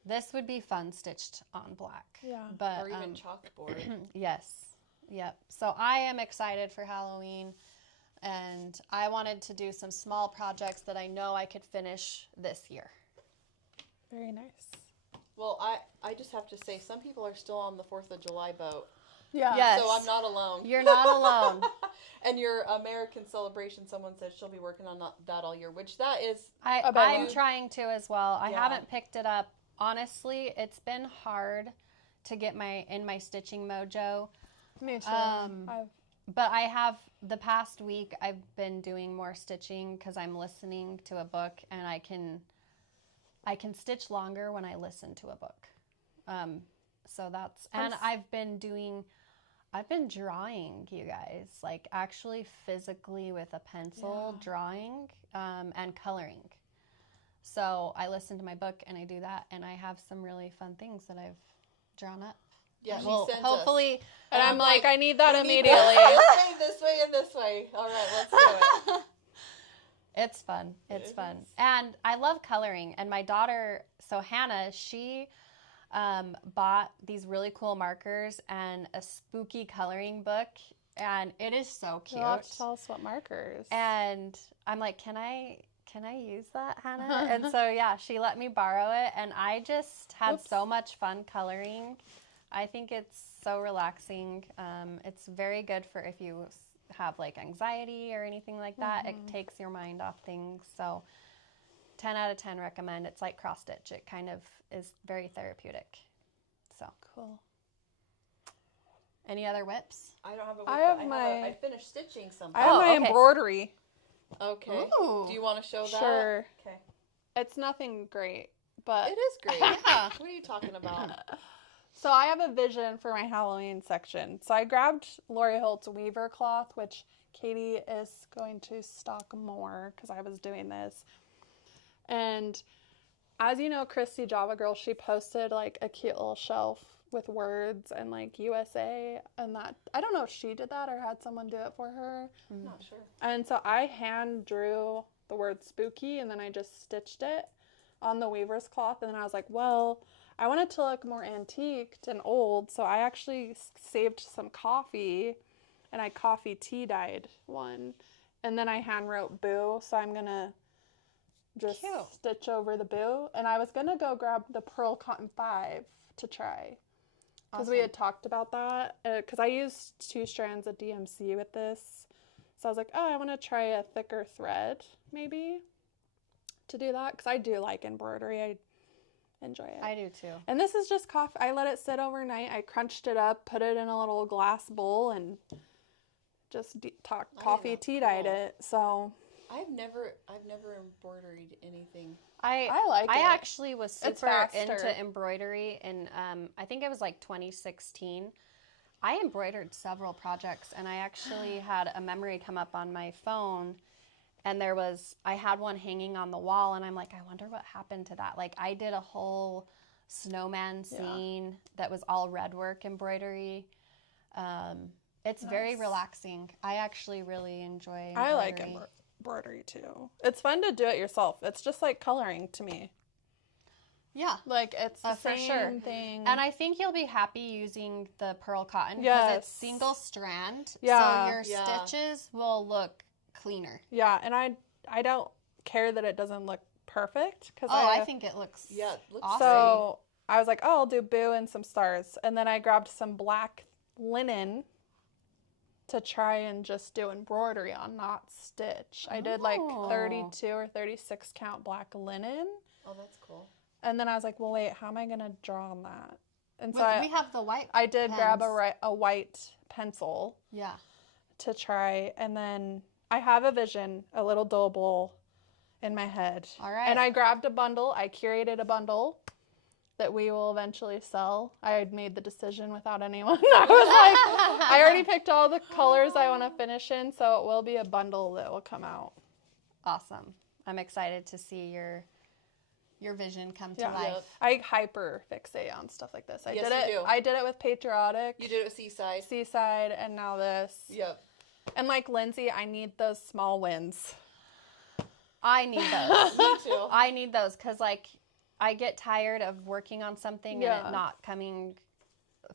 This would be fun stitched on black. Yeah. But, or even chalkboard. Yes. Yep. So I am excited for Halloween. And I wanted to do some small projects that I know I could finish this year. Very nice. Well, I just have to say, some people are still on the 4th of July boat. Yeah. Yes. So I'm not alone. You're not alone. And your American celebration, someone said she'll be working on that all year, which that is... I'm trying to as well. I Yeah. haven't picked it up. Honestly, it's been hard to get in my stitching mojo. Me too. But I have, the past week, I've been doing more stitching because I'm listening to a book, and I can stitch longer when I listen to a book. So that's, and I've been drawing, you guys, like actually physically with a pencil, drawing and coloring. So I listen to my book and I do that, and I have some really fun things that I've drawn up. Yeah, well, hopefully. And I'm like, I need that immediately. This way, and this way. All right, let's do it. It's fun. It's fun. And I love coloring. And my daughter, so Hannah, she bought these really cool markers and a spooky coloring book. And it is so cute. You'll have to tell us what markers. And I'm like, can I use that, Hannah? And so, yeah, she let me borrow it. And I just had so much fun coloring. I think it's so relaxing. It's very good for if you have like anxiety or anything like that. It takes your mind off things. So 10 out of 10 recommend. It's like cross stitch. It kind of is very therapeutic. So cool. Any other whips? I don't have a whip. I finished stitching something. I have my embroidery. Okay. Ooh. Do you want to show that? Sure. Okay. It's nothing great, but it is great. What are you talking about? So I have a vision for my Halloween section. So I grabbed Lori Holt's Weaver cloth, which Katie is going to stock more because I was doing this. And as you know, Christy Java Girl, she posted like a cute little shelf with words and like USA and that. I don't know if she did that or had someone do it for her. I'm not sure. And so I hand drew the word spooky and then I just stitched it on the weaver's cloth. And then I was like, well, I wanted to look more antiqued and old, so I actually saved some coffee, and I coffee tea dyed one, and then I hand wrote boo, so I'm gonna just stitch over the boo, and I was gonna go grab the Pearl Cotton 5 to try, because we had talked about that, because I used 2 strands of DMC with this, so I was like, oh, I want to try a thicker thread, maybe, to do that, because I do like embroidery. I enjoy it. I do too. And this is just coffee. I let it sit overnight. I crunched it up, put it in a little glass bowl, and just coffee tea dyed it. So I've never embroidered anything. I like it. I actually was super faster. into embroidery in I think it was like 2016. I embroidered several projects, and I actually had a memory come up on my phone. And I had one hanging on the wall, and I'm like, I wonder what happened to that. Like, I did a whole snowman scene that was all red work embroidery. It's very relaxing. I actually really enjoy embroidery. I like embroidery too. It's fun to do it yourself. It's just like coloring to me. Yeah. Like, it's the for same sure. thing. And I think you'll be happy using the pearl cotton because it's single strand. Yeah. So your stitches will look cleaner. Yeah, and I don't care that it doesn't look perfect. I think it looks awesome. So I was like, oh, I'll do boo and some stars. And then I grabbed some black linen to try and just do embroidery on, not stitch. I did like 32 or 36 count black linen. Oh, that's cool. And then I was like, well, wait, how am I going to draw on that? And so we have the white I did pens. grab a white pencil to try. And then I have a vision, a little doable in my head. All right. And I grabbed a bundle. I curated a bundle that we will eventually sell. I had made the decision without anyone. I was like, I already picked all the colors I want to finish in, so it will be a bundle that will come out. Awesome. I'm excited to see your vision come to life. Yep. I hyper fixate on stuff like this. You do. I did it with Patriotic. You did it with Seaside. Seaside, and now this. Yep. And like Lindsay, I need those small wins. I need those. Me too. I need those because, like, I get tired of working on something and it not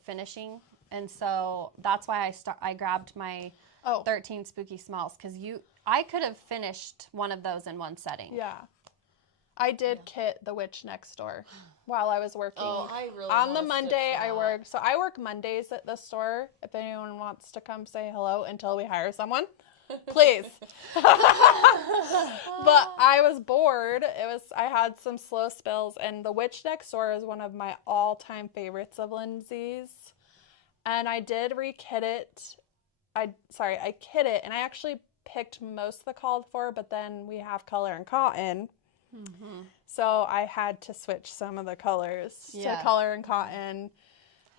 finishing. And so that's why I grabbed my 13 Spooky Smalls because I could have finished one of those in one setting. Yeah. I did kit the witch next door while I was working. Oh, I really on the Monday I work. So I work Mondays at the store. If anyone wants to come say hello until we hire someone, please. But I was bored. I had some slow spills, and the witch next door is one of my all-time favorites of Lindsay's. And I did re-kit it. I kit it, and I actually picked most of the called for, but then we have color and cotton. Mm-hmm. So I had to switch some of the colors to color and cotton.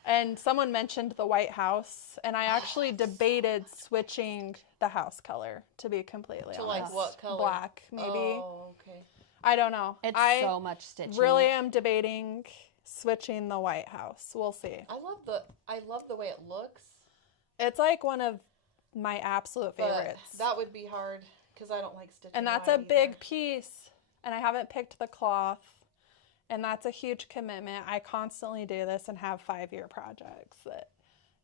And someone mentioned the White House, and I actually debated switching the house color, to be completely honest. To like what color? Black, maybe. Oh, okay. I don't know. It's so much stitching. Really am debating switching the White House. We'll see. I love the way it looks. It's like one of my absolute favorites. But that would be hard because I don't like stitching. And that's a big piece. And I haven't picked the cloth, and that's a huge commitment. I constantly do this and have 5-year projects that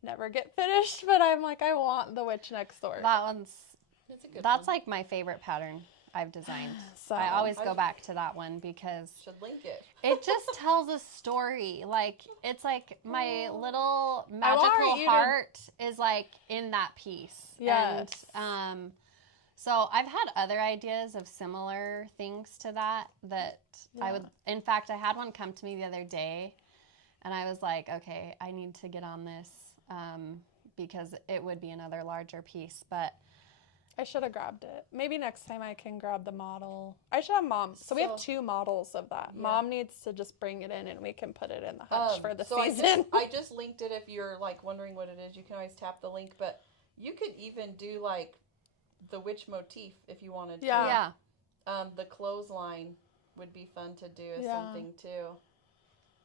never get finished, but I'm like, I want the witch next door. That's like my favorite pattern I've designed. So I always go back to that one because should link it. It just tells a story. Like, it's like my little magical heart is like in that piece. Yes. And so I've had other ideas of similar things to that I would, in fact, I had one come to me the other day, and I was like, okay, I need to get on this because it would be another larger piece, but I should have grabbed it. Maybe next time I can grab the model. I should have Mom. So we have 2 models of that. Yeah. Mom needs to just bring it in, and we can put it in the hutch for the season. I just linked it. If you're like wondering what it is, you can always tap the link, but you could even do like the witch motif if you wanted to. Yeah. The clothesline would be fun to do as something too.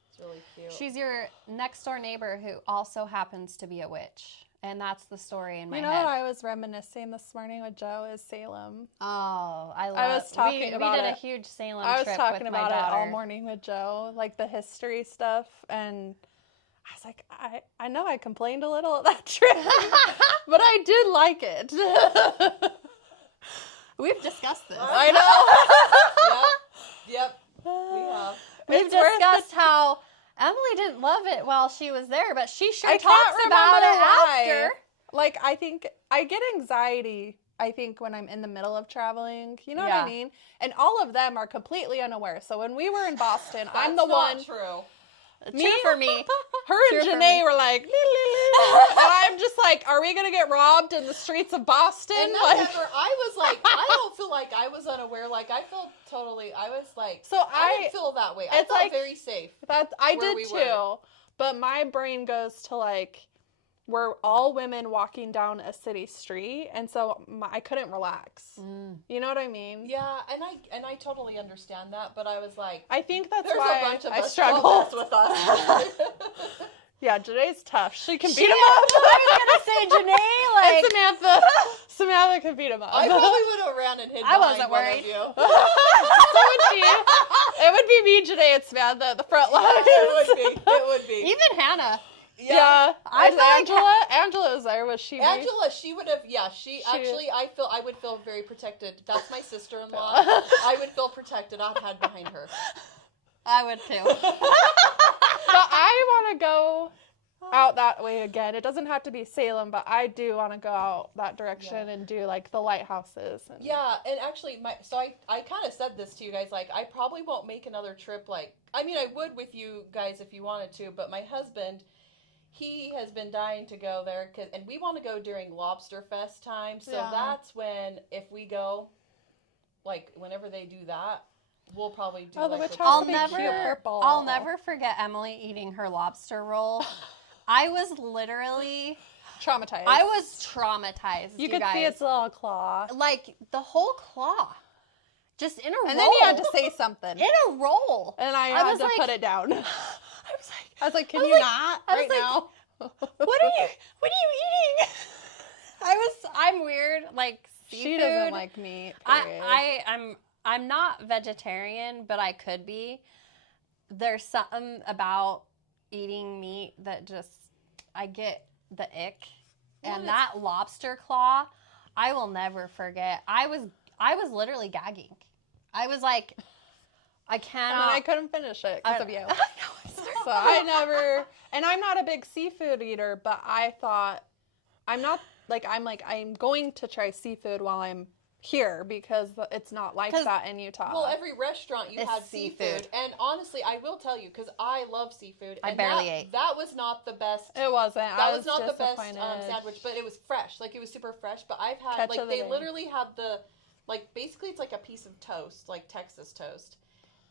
It's really cute. She's your next door neighbor who also happens to be a witch. And that's the story in my head. You know what I was reminiscing this morning with Joe is Salem. Oh, I was talking about we did it. a huge Salem trip with my daughter. I was talking about it all morning with Joe, like the history stuff, and I was like, I know I complained a little at that trip, but I did like it. We've discussed this. I know. Yep. We have. We've discussed how Emily didn't love it while she was there, but she sure talks about it after. Like, I think I get anxiety, when I'm in the middle of traveling. You know what I mean? And all of them are completely unaware. So when we were in Boston, I'm the one. That's not true. True for me. Her and Janae were like, and I'm just like, are we going to get robbed in the streets of Boston? And I was like, I don't feel like I was unaware. Like, I felt totally, I was like, so I didn't feel that way. I felt very safe. I did too. But my brain goes to like, we're all women walking down a city street, and so I couldn't relax. You know what I mean? Yeah, and I totally understand that, but I was like, I think that's there's why a bunch of I us struggle with us. Yeah, Janae's tough. She can beat him up. I was gonna say Janae, like And Samantha can beat him up. I probably would have ran and hid behind wasn't one worried. of you. So would she. It would be me, Janae, and Samantha at the front line. It would be. even Hannah. Yeah. I Was feel like Angela was there. Was she? Angela, she would have. Yeah, she actually. I would feel very protected. That's my sister-in-law. I would feel protected. I'd hide behind her. I would too. But I want to go out that way again. It doesn't have to be Salem, but I do want to go out that direction and do like the lighthouses. And... Yeah, and actually, I kind of said this to you guys. Like, I probably won't make another trip. Like, I mean, I would with you guys if you wanted to, but my husband, he has been dying to go there and we want to go during Lobster Fest time. So that's when, if we go, like whenever they do that, we'll probably do. I'll never forget Emily eating her lobster roll. I was literally traumatized. I was traumatized. You could see its little claw, like the whole claw, just in a roll. And then you had to say something in a roll, and I had to put it down. I was like, can you not right now? What are you eating? I'm weird. Like seafood. She doesn't like meat. I'm not vegetarian, but I could be. There's something about eating meat that just, I get the ick. And that lobster claw, I will never forget. I was literally gagging. I was like, I cannot. And I couldn't finish it because of you. So I never, and I'm not a big seafood eater, but I thought, I'm going to try seafood while I'm here because it's not like that in Utah. Well, every restaurant you had seafood. And honestly, I will tell you, because I love seafood. I barely ate. That was not the best. It wasn't. That was not the best sandwich, but it was fresh. Like, it was super fresh. But I've had, they literally had basically it's like a piece of toast, like Texas toast.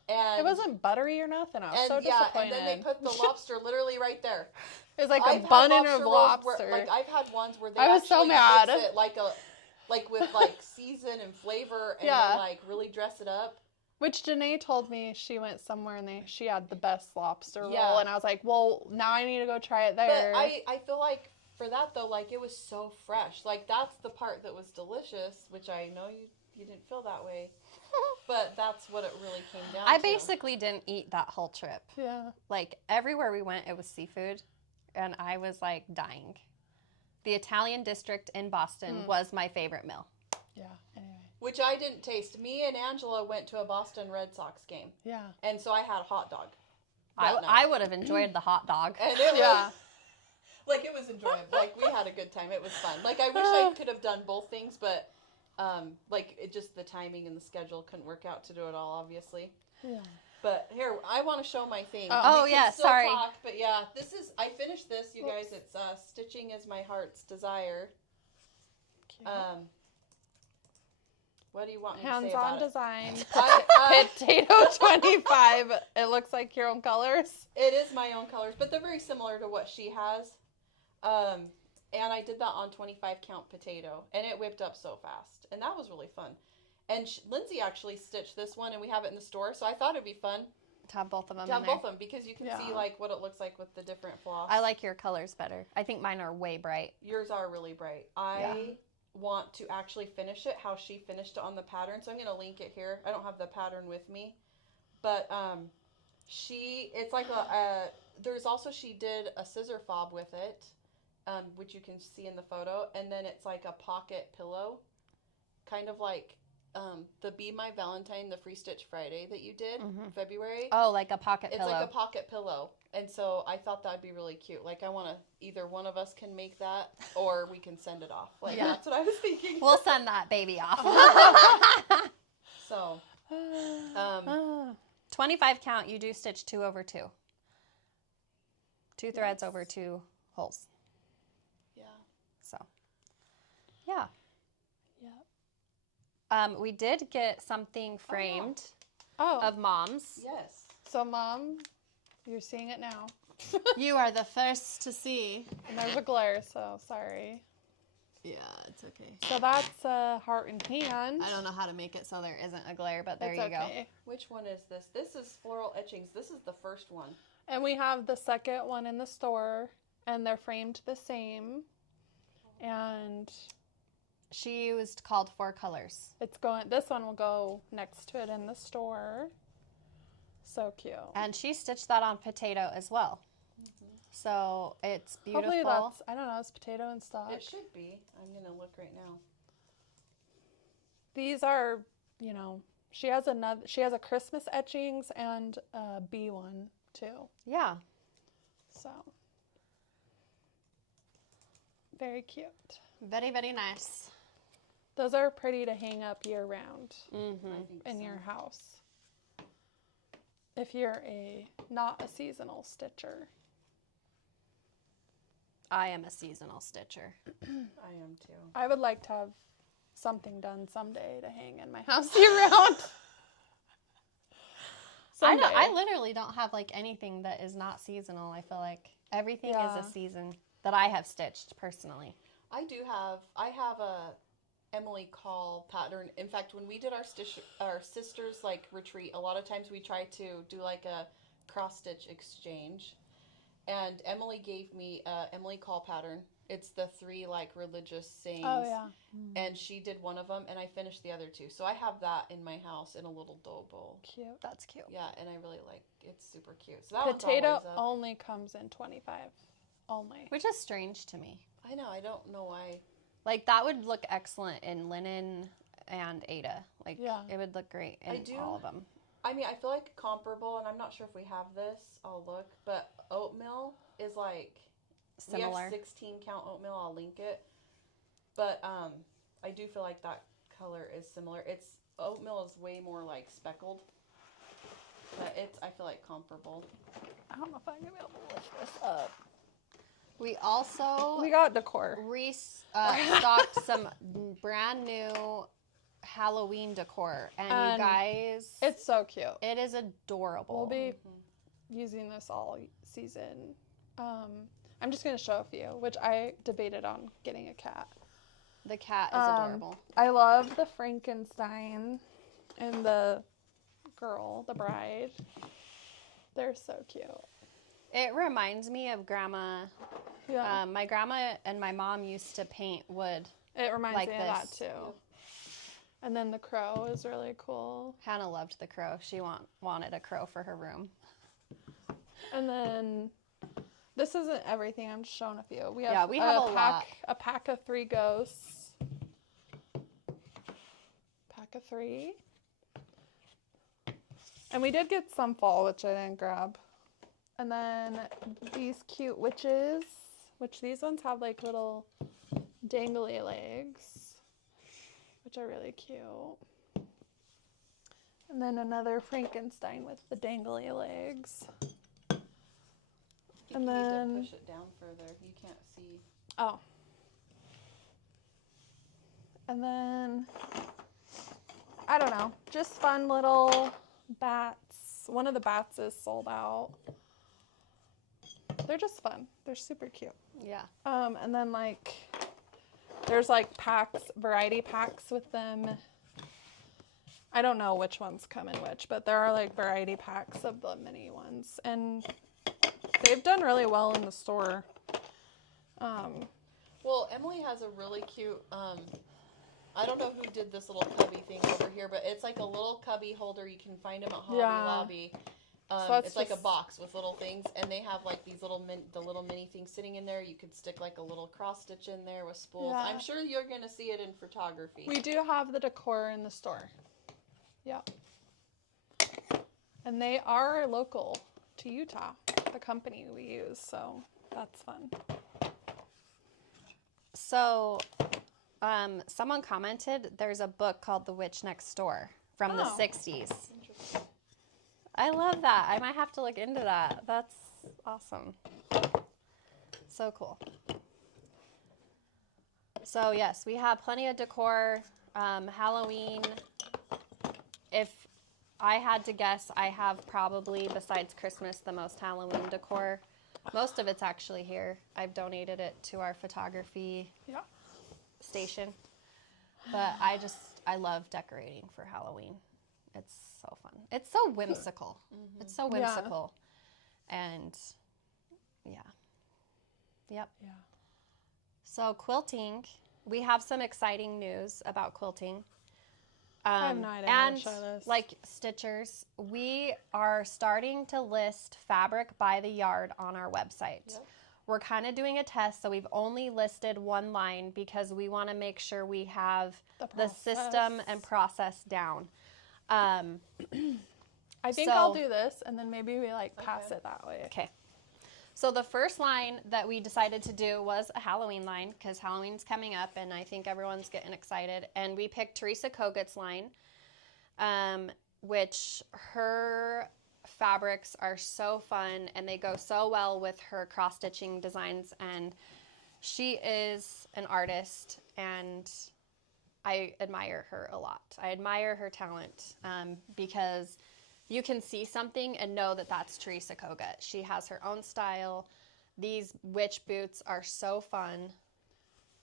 And it wasn't buttery or nothing. I was so disappointed. And then they put the lobster literally right there. It was like a bun in a lobster. I've had ones where they I was so mad. Mix it with season and flavor and then really dress it up. Which Janae told me she went somewhere and she had the best lobster roll, and I was like, well, now I need to go try it there. But I feel like for that though, like it was so fresh. Like that's the part that was delicious, which I know you didn't feel that way. But that's what it really came down to. I basically didn't eat that whole trip. Yeah. Like, everywhere we went, it was seafood, and I was, like, dying. The Italian district in Boston was my favorite meal. Yeah, anyway. Which I didn't taste. Me and Angela went to a Boston Red Sox game. Yeah. And so I had a hot dog. I would have enjoyed the hot dog. And it was... Like, it was enjoyable. Like, we had a good time. It was fun. Like, I wish I could have done both things, but... it just the timing and the schedule couldn't work out to do it all, obviously. Yeah. But here, I want to show my thing. Sorry. But yeah, I finished this, you guys. It's Stitching is My Heart's Desire. Okay. What do you want me to say about Hands-on design. Potato 25. It looks like your own colors. It is my own colors, but they're very similar to what she has. And I did that on 25 count potato, and it whipped up so fast, and that was really fun. And Lindsay actually stitched this one, and we have it in the store, so I thought it'd be fun to have both of them. Because you can see like what it looks like with the different floss. I like your colors better. I think mine are way bright. Yours are really bright. I want to actually finish it how she finished it on the pattern, so I'm going to link it here. I don't have the pattern with me, but it's like there's also, she did a scissor fob with it. Which you can see in the photo, and then it's like a pocket pillow, kind of like the Be My Valentine, the Free Stitch Friday that you did in February. Oh, like a pocket pillow. It's like a pocket pillow, and so I thought that'd be really cute. Like, I want to, either one of us can make that, or we can send it off. Like, that's what I was thinking. We'll send that baby off. So, 25 count, you do stitch 2 over 2. 2 threads over 2 holes. So, yeah. We did get something framed of Mom's. Yes. So, Mom, you're seeing it now. You are the first to see. And there's a glare, so sorry. Yeah, it's okay. So that's a heart and hand. I don't know how to make it so there isn't a glare, but there It's you go. Which one is this? This is floral etchings. This is the first one. And we have the second one in the store, and they're framed the same. And she used called 4 colors. This one will go next to it in the store. So cute. And she stitched that on potato as well. So it's beautiful. Hopefully that's, I don't know, it's potato in stock. It should be. I'm going to look right now. These are, you know, she has a Christmas etchings and a bee one too. Yeah. So very cute. Very, very nice. Those are pretty to hang up year round in your house. If you're not a seasonal stitcher. I am a seasonal stitcher. I am too. I would like to have something done someday to hang in my house year round. I literally don't have like anything that is not seasonal. I feel like everything is a season that I have stitched personally. I have a Emily Call pattern. In fact, when we did our sisters like retreat, a lot of times we try to do like a cross stitch exchange. And Emily gave me a Emily Call pattern. It's the 3 like religious sayings. Oh yeah. And she did one of them, and I finished the other 2. So I have that in my house in a little dough bowl. Cute. That's cute. Yeah, and I really like it's super cute. So that potato only comes in 25 only. Which is strange to me. I know. I don't know why. Like that would look excellent in linen and Ada. Like it would look great in all of them. I mean, I feel like comparable, and I'm not sure if we have this. I'll look, but oatmeal is like similar. We have 16 count oatmeal. I'll link it, but I do feel like that color is similar. Oatmeal is way more like speckled, but I feel like comparable. I don't know if I'm gonna be able to lift this up. We also got decor. Stocked some brand new Halloween decor, and you guys, it's so cute. It is adorable. We'll be using this all season. I'm just gonna show a few, which I debated on getting a cat. The cat is adorable. I love the Frankenstein and the bride. They're so cute. It reminds me of Grandma. Yeah. My grandma and my mom used to paint wood. It reminds like me of that too. And then the crow is really cool. Hannah loved the crow. She wanted a crow for her room. And then this isn't everything. I'm just showing a few. We have a pack of 3 ghosts. Pack of 3. And we did get some fall, which I didn't grab. And then these cute witches, which these ones have like little dangly legs, which are really cute. And then another Frankenstein with the dangly legs. And then you need to push it down further. You can't see. Oh. And then I don't know, just fun little bats. One of the bats is sold out. They're just fun. They're super cute. Yeah. And then like there's like packs, variety packs with them. I don't know which ones come in which, but there are like variety packs of the mini ones, and they've done really well in the store. Well, Emily has a really cute, I don't know who did this little cubby thing over here, but it's like a little cubby holder. You can find them at Hobby Lobby. So it's like a box with little things, and they have like these little mini things sitting in there. You could stick like a little cross stitch in there with spools. Yeah. I'm sure you're going to see it in photography. We do have the decor in the store. Yep. And they are local to Utah, the company we use, so that's fun. So, someone commented there's a book called The Witch Next Door from the 60s. I love that. I might have to look into that. That's awesome. So cool. So yes, we have plenty of decor. Halloween. If I had to guess, I have probably, besides Christmas, the most Halloween decor. Most of it's actually here. I've donated it to our photography station. But I love decorating for Halloween. It's so fun. It's so whimsical. Mm-hmm. It's so whimsical. Yeah. And Yep. Yeah. So quilting, we have some exciting news about quilting. I have no idea and how to show this. Like stitchers, we are starting to list fabric by the yard on our website. Yep. We're kind of doing a test, so we've only listed one line because we want to make sure we have the system and process down. I think I'll do this, and then maybe we pass it that way. Okay. So the first line that we decided to do was a Halloween line because Halloween's coming up and I think everyone's getting excited. And we picked Teresa Kogut's line, which her fabrics are so fun and they go so well with her cross-stitching designs. And she is an artist and I admire her a lot. I admire her talent because you can see something and know that that's Teresa Kogut. She has her own style. These witch boots are so fun.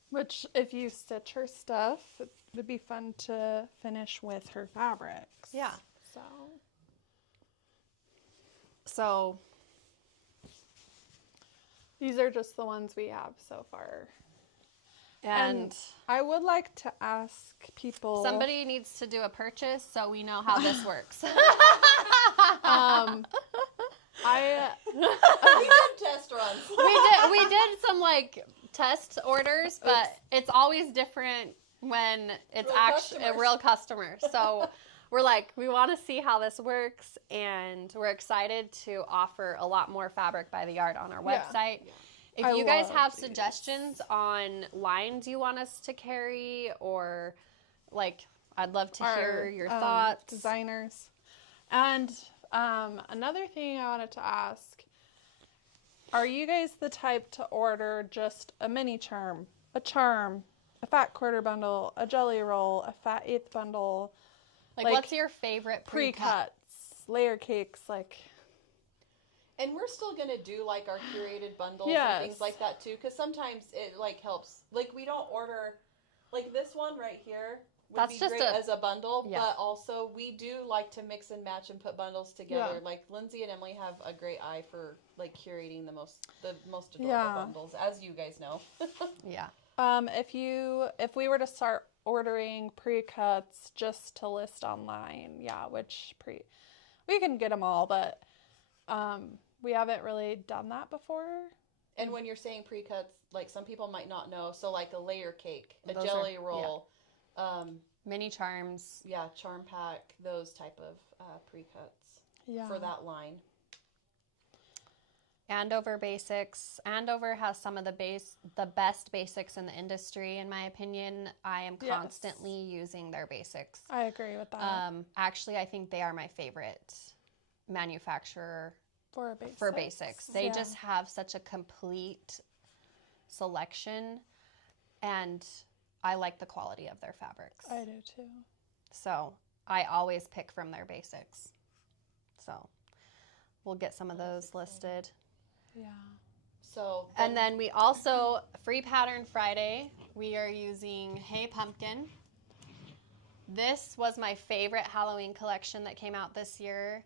Which, if you stitch her stuff, it would be fun to finish with her fabrics. Yeah. So these are just the ones we have so far. And I would like to ask people... Somebody needs to do a purchase so we know how this works. We did test runs. We did some test orders, but it's always different when it's actually a real customer. So we're we want to see how this works, and we're excited to offer a lot more fabric by the yard on our website. Yeah. If you guys have suggestions on lines you want us to carry, or I'd love to hear your thoughts. Designers. And another thing I wanted to ask, are you guys the type to order just a mini charm, a fat quarter bundle, a jelly roll, a fat eighth bundle? What's your favorite pre-cuts, layer cakes, And we're still going to do our curated bundles and things like that too, because sometimes it helps. We don't order this one right here would be great as a bundle, but also we do like to mix and match and put bundles together. Lindsay and Emily have a great eye for curating the most adorable bundles, as you guys know. If we were to start ordering pre-cuts just to list online, we can get them all, but we haven't really done that before. And when you're saying pre-cuts, some people might not know, so a layer cake, a jelly roll, mini charms, charm pack, those type of pre-cuts for that line. Andover Basics. Andover has some of the best basics in the industry, in my opinion. I am constantly using their basics. I agree with that. Actually, I think they are my favorite manufacturer for basics. They just have such a complete selection, and I like the quality of their fabrics. I do too. So I always pick from their basics. So we'll get some of those listed. And then we also, Free Pattern Friday, we are using Hey Pumpkin. This was my favorite Halloween collection that came out this year.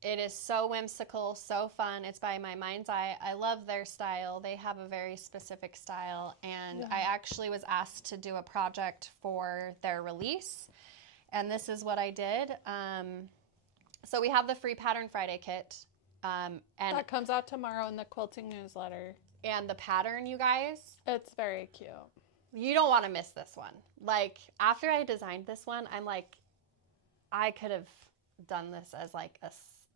It is so whimsical, so fun. It's by My Mind's Eye. I love their style. They have a very specific style, and I actually was asked to do a project for their release, and this is what I did. So we have the Free Pattern Friday kit. And that comes out tomorrow in the quilting newsletter. And the pattern, you guys, it's very cute. You don't want to miss this one. After I designed this one, I'm I could have done this as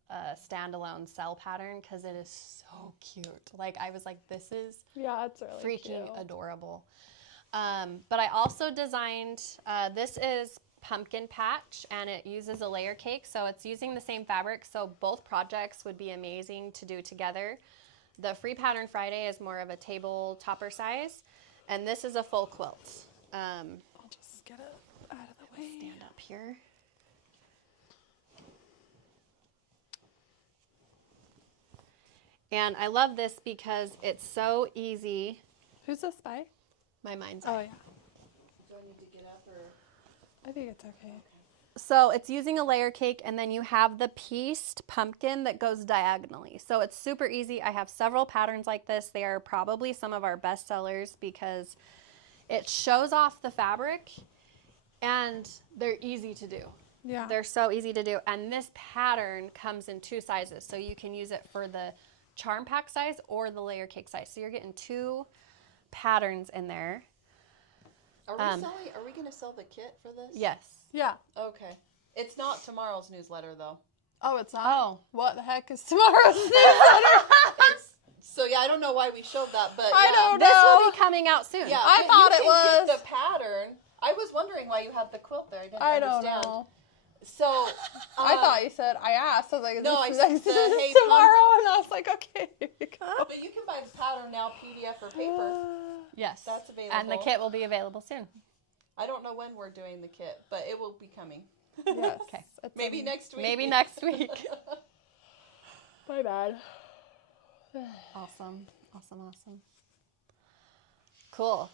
a standalone cell pattern because it is so cute. I was this is it's really freaking cute. Adorable. But I also designed, this is Pumpkin Patch, and it uses a layer cake, so it's using the same fabric, so both projects would be amazing to do together. The Free Pattern Friday is more of a table topper size, and this is a full quilt. I'll just get it out of the way. Stand up here. And I love this because it's so easy. Who's this by? My mind's Oh, yeah. Do I need to get up or? I think it's okay. So it's using a layer cake, and then you have the pieced pumpkin that goes diagonally. So it's super easy. I have several patterns like this. They are probably some of our best sellers because it shows off the fabric and they're easy to do. Yeah. They're so easy to do. And this pattern comes in 2 sizes. So you can use it for the charm pack size or the layer cake size. So you're getting 2 patterns in there. Are we going to sell the kit for this? Yes. Yeah. Okay. It's not tomorrow's newsletter, though. Oh, it's not? Oh. What the heck is tomorrow's newsletter? So, yeah, I don't know why we showed that, but I yeah. don't This know. will be coming out soon. Yeah, I thought you it can was. Get the pattern. I was wondering why you had the quilt there. I didn't understand. know. So, I thought you said, I asked. I was like, is No, I this said, next hey, tomorrow? And I was like, okay, here you go. but you can buy the pattern now, PDF or paper. Yes. That's available. And the kit will be available soon. I don't know when we're doing the kit, but it will be coming. Yes. Okay. Maybe next week. Maybe next week. My bad. Awesome. Cool.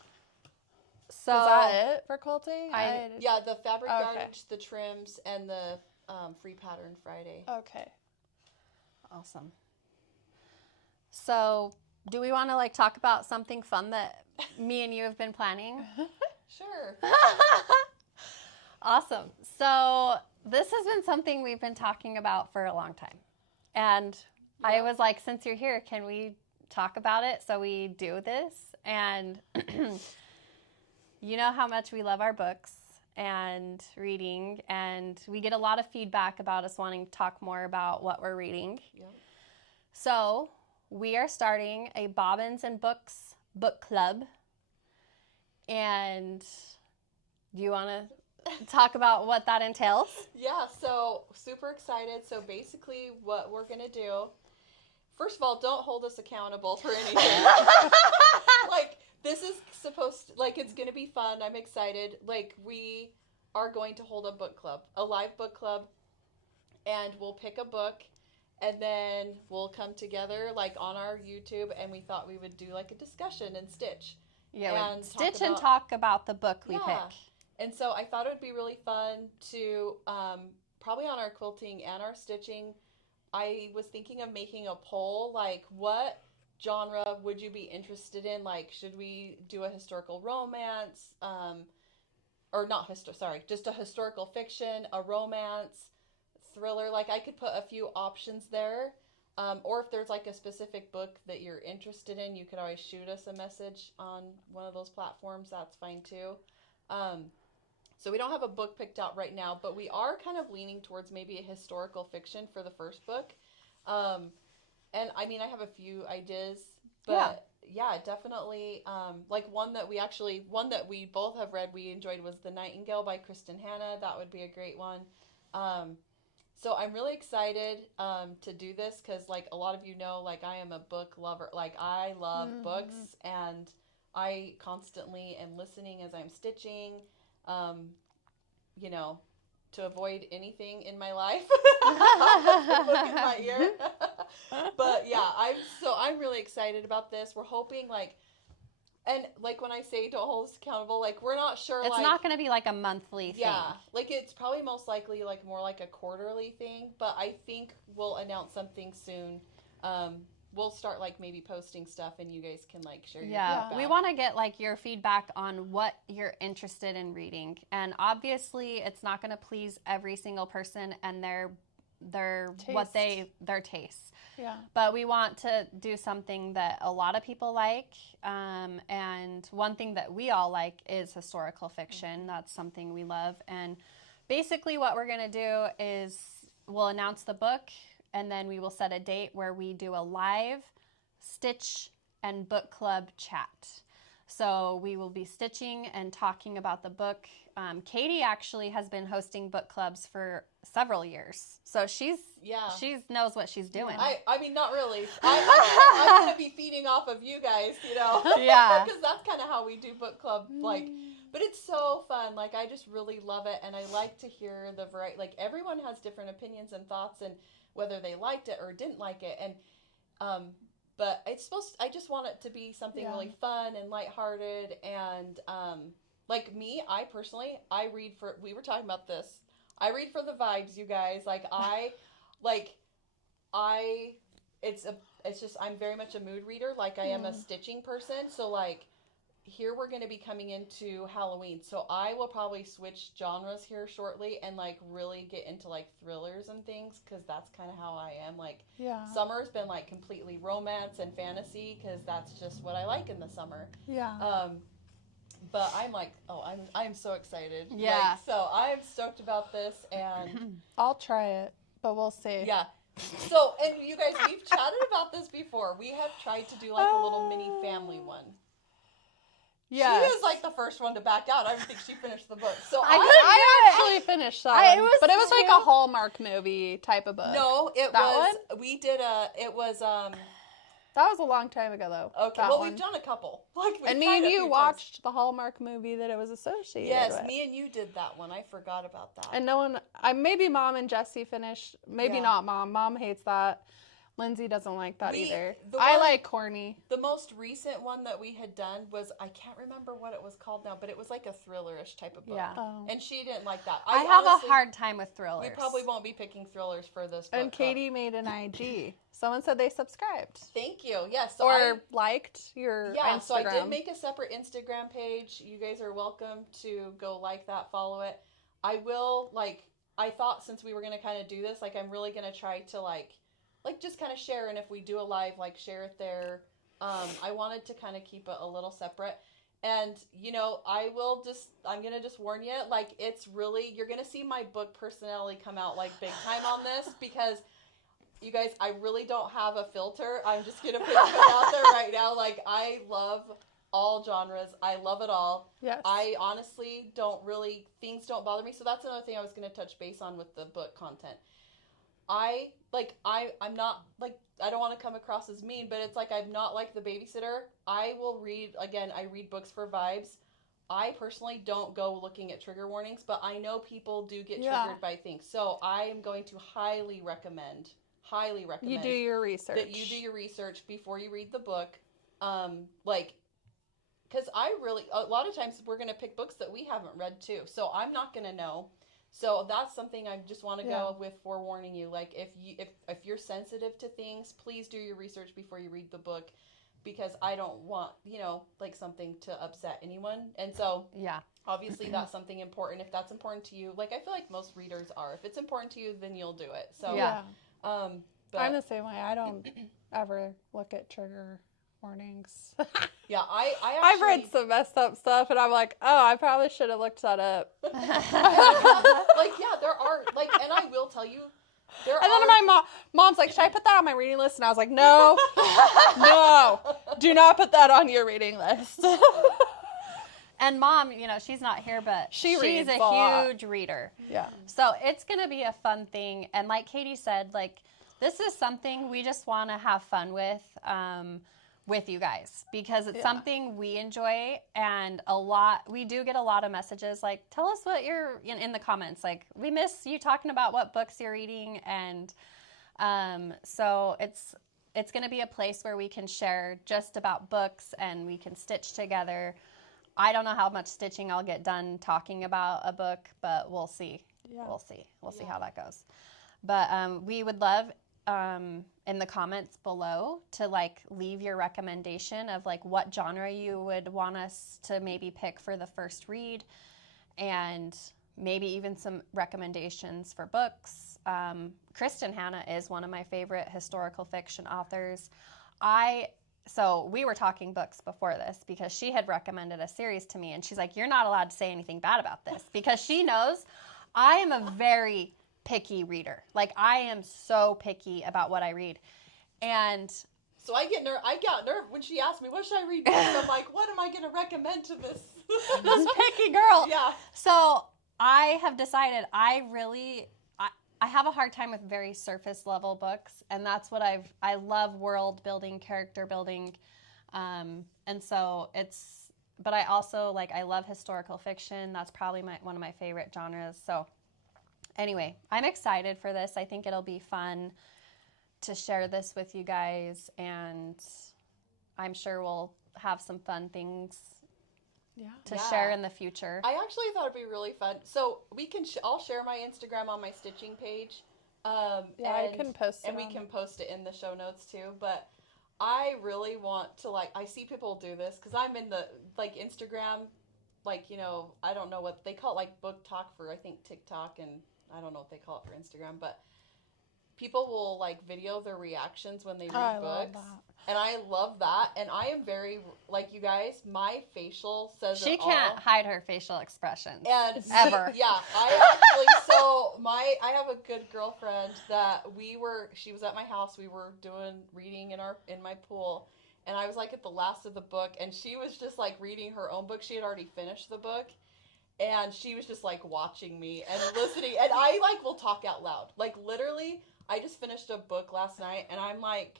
So Is that it for quilting? Yeah, the fabric Okay. yardage, the trims, and the free pattern Friday. Okay. awesome. So do we want to like talk about something fun that me and you have been planning? Sure. Awesome. So this has been something we've been talking about for a long time. And I was like, since you're here, can we talk about it? So we do this. And you know how much we love our books and reading. And we get a lot of feedback about us wanting to talk more about what we're reading. Yep. So we are starting a Bobbins and Books book club. And do you want to talk about what that entails? Yeah, so super excited. So basically what we're going to do, first of all, don't hold us accountable for anything. Like, this is supposed to, like, it's going to be fun. I'm excited. Like, we are going to hold a book club, a live book club, and we'll pick a book, and then we'll come together, like, on our YouTube, and we thought we would do, like, a discussion and stitch. Yeah, and stitch and talk about the book we pick. And so I thought it would be really fun to, probably on our quilting and our stitching, I was thinking of making a poll, like, what genre would you be interested in? Like, should we do a historical romance, or not, just a historical fiction, a romance, thriller? Like, I could put a few options there. Or if there's like a specific book that you're interested in, you could always shoot us a message on one of those platforms. That's fine too. So we don't have a book picked out right now, but we are kind of leaning towards maybe a historical fiction for the first book. And I mean, I have a few ideas, but yeah, definitely. Like one that we both have read, we enjoyed was The Nightingale by Kristen Hanna. That would be a great one. So I'm really excited to do this because, like, a lot of you know, like, I am a book lover. Like, I love books, and I constantly am listening as I'm stitching, you know, to avoid anything in my life. A book in my ear. But, yeah, I'm really excited about this. We're hoping, like, and, like, when I say don't hold us accountable, like, we're not sure, It's not going to be, like, a monthly thing. Yeah, like, it's probably most likely, like, more like a quarterly thing, but I think we'll announce something soon. We'll start, like, maybe posting stuff, and you guys can, like, share your feedback. We want to get, like, your feedback on what you're interested in reading. And, obviously, it's not going to please every single person and their tastes. Yeah. But we want to do something that a lot of people like. And one thing that we all like is historical fiction. That's something we love. And basically what we're going to do is we'll announce the book, and then we will set a date where we do a live stitch and book club chat. So we will be stitching and talking about the book. Katie actually has been hosting book clubs for several years. So she knows what she's doing. I mean, not really. I'm going to be feeding off of you guys, you know. Yeah. Because that's kind of how we do book club, like, but it's so fun. Like, I just really love it, and I like to hear the variety. Like, everyone has different opinions and thoughts, and whether they liked it or didn't like it. And But I just want it to be something really fun and lighthearted. And, like me, I personally, we were talking about this. I read for the vibes, you guys. It's just, I'm very much a mood reader. Like, I am a stitching person. So, like, here we're going to be coming into Halloween. So I will probably switch genres here shortly and, like, really get into, like, thrillers and things, because that's kind of how I am. Like, summer's been, like, completely romance and fantasy, because that's just what I like in the summer. Yeah. But I'm like, I'm so excited. Yeah. Like, so I'm stoked about this, and I'll try it, but we'll see. Yeah. So, and you guys, we've chatted about this before. We have tried to do, like, a little mini family one. Yeah, she was like the first one to back out. I don't think she finished the book. So I actually finished that one, but it was like a Hallmark movie type of book. No, That was a long time ago, though. Okay, well, we've done a couple. And me and you watched the Hallmark movie that it was associated with. Yes, me and you did that one. I forgot about that. And no one, maybe Mom and Jesse finished. Maybe not Mom. Mom hates that. Lindsay doesn't like that either. I like corny. The most recent one that we had done was, I can't remember what it was called now, but it was like a thrillerish type of book. Yeah. Oh. And she didn't like that. I have a hard time with thrillers. We probably won't be picking thrillers for this book. And Katie made an IG. Someone said they subscribed. Thank you. Yes. So or liked your Instagram. So I did make a separate Instagram page. You guys are welcome to go like that, follow it. I will, I thought since we were going to kind of do this, I'm really going to try to, just kind of share, and if we do a live, share it there. I wanted to kind of keep it a little separate. And, I'm going to just warn you, it's really, you're going to see my book personality come out, big time on this, because, you guys, I really don't have a filter. I'm just going to put it out there right now. I love all genres. I love it all. Yes. I honestly things don't bother me. So that's another thing I was going to touch base on with the book content. I'm not, I don't want to come across as mean, but it's I'm not like the babysitter. I will read, again, I read books for vibes. I personally don't go looking at trigger warnings, but I know people do get triggered by things. So I am going to highly recommend you do your research. That you do your research before you read the book. Because a lot of times we're going to pick books that we haven't read too. So I'm not going to know. So that's something I just want to go with forewarning you. If you're sensitive to things, please do your research before you read the book, because I don't want, something to upset anyone. And so, obviously that's something important. If that's important to you, I feel like most readers are. If it's important to you, then you'll do it. So, but I'm the same way. I don't ever look at trigger warnings. Yeah, I've read some messed up stuff, and I'm like, oh, I probably should have looked that up. There are, and I will tell you, then my mom's like, should I put that on my reading list? And I was like, no, no, do not put that on your reading list. And Mom, she's not here, but she's a huge reader. Yeah. So it's going to be a fun thing. And like Katie said, this is something we just want to have fun with you guys, because it's something we enjoy, and we do get a lot of messages tell us what you're in the comments, we miss you talking about what books you're reading. And so it's going to be a place where we can share just about books, and we can stitch together. I don't know how much stitching I'll get done talking about a book, but we'll see. We'll see how that goes. But we would love in the comments below to leave your recommendation of what genre you would want us to maybe pick for the first read, and maybe even some recommendations for books. Kristen Hanna is one of my favorite historical fiction authors. So we were talking books before this, because she had recommended a series to me, and she's like, you're not allowed to say anything bad about this, because she knows I am a very picky reader. I am so picky about what I read. And so I got nervous when she asked me, what should I read? I'm like, what am I going to recommend to this picky girl? Yeah. So I have decided I have a hard time with very surface level books, and that's what I love world building, character building. And so but I also I love historical fiction. That's probably one of my favorite genres. So anyway, I'm excited for this. I think it'll be fun. to share this with you guys, and I'm sure we'll have some fun things to share in the future. I actually thought it'd be really fun. So we can, I'll share my Instagram on my stitching page. I can post it. And we can post it in the show notes too. But I really want to, like, I see people do this because I'm in the, like, Instagram, like, you know, I don't know what they call it, like book talk for, I think, TikTok, and I don't know what they call it for Instagram, but people will, like, video their reactions when they read books. And I love that. And I am very, like, you guys, my facial says she it all. She can't hide her facial expressions. And ever. Yeah, I actually, so I have a good girlfriend that she was at my house, we were reading in my pool. And I was, like, at the last of the book, and she was just, like, reading her own book. She had already finished the book. And she was just, like, watching me and listening. And I, like, will talk out loud. Like, literally, I just finished a book last night, and I'm, like,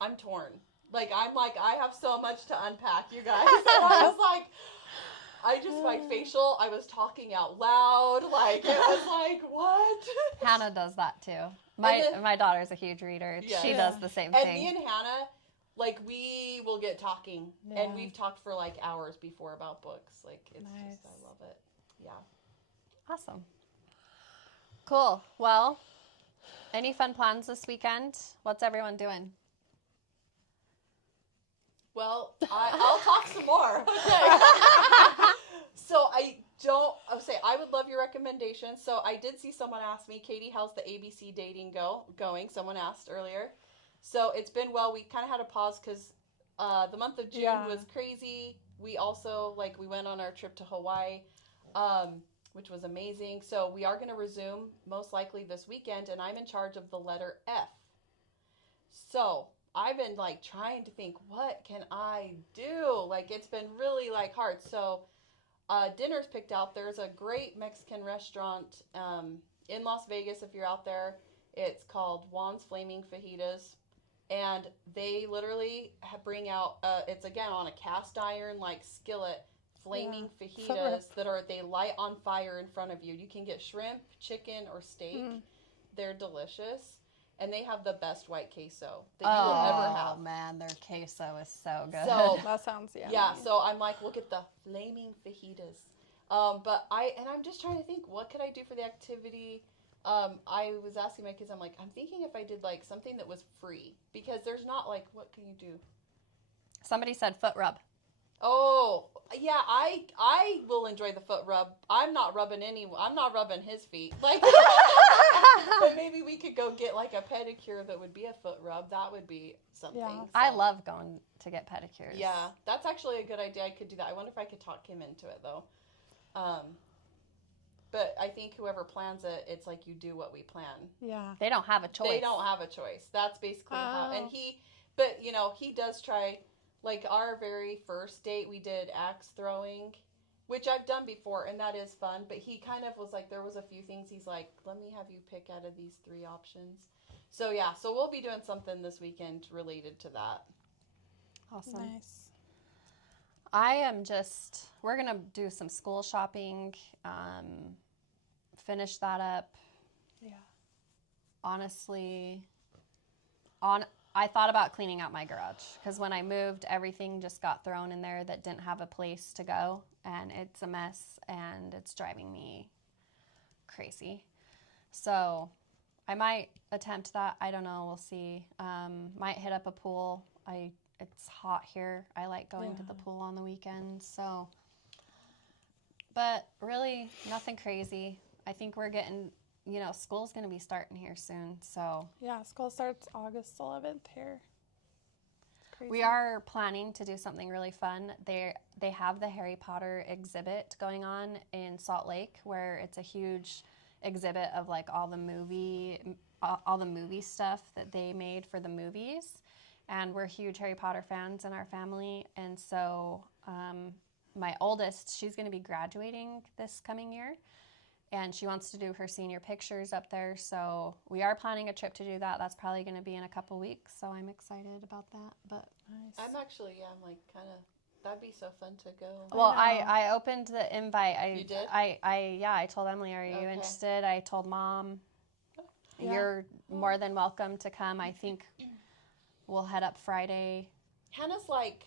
I'm torn. Like, I have so much to unpack, you guys. And I was like, my facial, I was talking out loud. Like, it was like, what? Hannah does that too. My daughter's a huge reader. Yeah. She does the same thing. And me and Hannah, like, we will get talking. Yeah. And we've talked for, like, hours before about books. Like, it's just, I love it. Yeah. Awesome. Cool. Well, any fun plans this weekend? What's everyone doing? Well, I'll talk some more. Okay. So I would love your recommendations. So I did see someone ask me, Katie, how's the ABC dating going? Someone asked earlier. So it's been well. We kind of had a pause because the month of June was crazy. We also, like, we went on our trip to Hawaii, which was amazing. So we are going to resume most likely this weekend, and I'm in charge of the letter F. So I've been, like, trying to think, what can I do? Like, it's been really, like, hard. So dinner's picked out. There's a great Mexican restaurant in Las Vegas, if you're out there. It's called Juan's Flaming Fajitas. And they literally bring out, it's, again, on a cast iron, like, skillet, flaming fajitas they light on fire in front of you. You can get shrimp, chicken, or steak. They're delicious. And they have the best white queso that you will ever have. Oh, man, their queso is so good. So, that sounds yummy. Yeah, so I'm like, look at the flaming fajitas. I'm just trying to think, what could I do for the activity? I was asking my kids, I'm like, I'm thinking if I did, like, something that was free. Because there's not, like, what can you do? Somebody said foot rub. Oh, yeah, I will enjoy the foot rub. I'm not rubbing his feet. Like, but maybe we could go get, like, a pedicure that would be a foot rub. That would be something. Yeah. So. I love going to get pedicures. Yeah, that's actually a good idea. I could do that. I wonder if I could talk him into it, though. But I think whoever plans it, it's like you do what we plan. Yeah. They don't have a choice. They don't have a choice. That's basically how. And he does try. Like, our very first date, we did axe throwing, which I've done before, and that is fun. But he kind of was like, there was a few things he's like, let me have you pick out of these 3 options. So, yeah. So, we'll be doing something this weekend related to that. Awesome. Nice. We're going to do some school shopping, finish that up. Yeah. Honestly, I thought about cleaning out my garage because when I moved, everything just got thrown in there that didn't have a place to go, and it's a mess, and it's driving me crazy. So I might attempt that. I don't know. We'll see. Might hit up a pool. It's hot here. I like going to the pool on the weekends. So, but really nothing crazy. I think we're getting... school's going to be starting here soon, so... Yeah, school starts August 11th here. Crazy. We are planning to do something really fun. They have the Harry Potter exhibit going on in Salt Lake, where it's a huge exhibit of, like, all the movie stuff that they made for the movies. And we're huge Harry Potter fans in our family, and so my oldest, she's going to be graduating this coming year. And she wants to do her senior pictures up there. So we are planning a trip to do that. That's probably going to be in a couple weeks. So I'm excited about that. But nice. I'm actually, I'm like kind of, that'd be so fun to go. Well, I opened the invite. You did? I told Emily, are you interested? I told Mom. you're more than welcome to come. I think we'll head up Friday. Hannah's like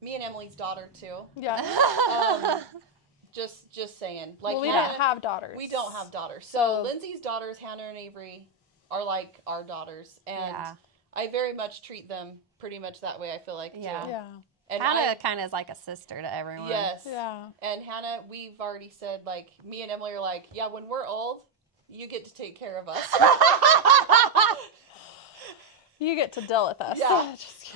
me and Emily's daughter too. Yeah. Just saying. Like, well, we Hannah, don't have daughters. We don't have daughters. So Lindsay's daughters, Hannah and Avery, are like our daughters, and I very much treat them pretty much that way. I feel like too. Yeah. And Hannah kind of is like a sister to everyone. Yes. Yeah. And Hannah, we've already said, like, me and Emily are like, yeah, when we're old, you get to take care of us. You get to deal with us. Yeah. Just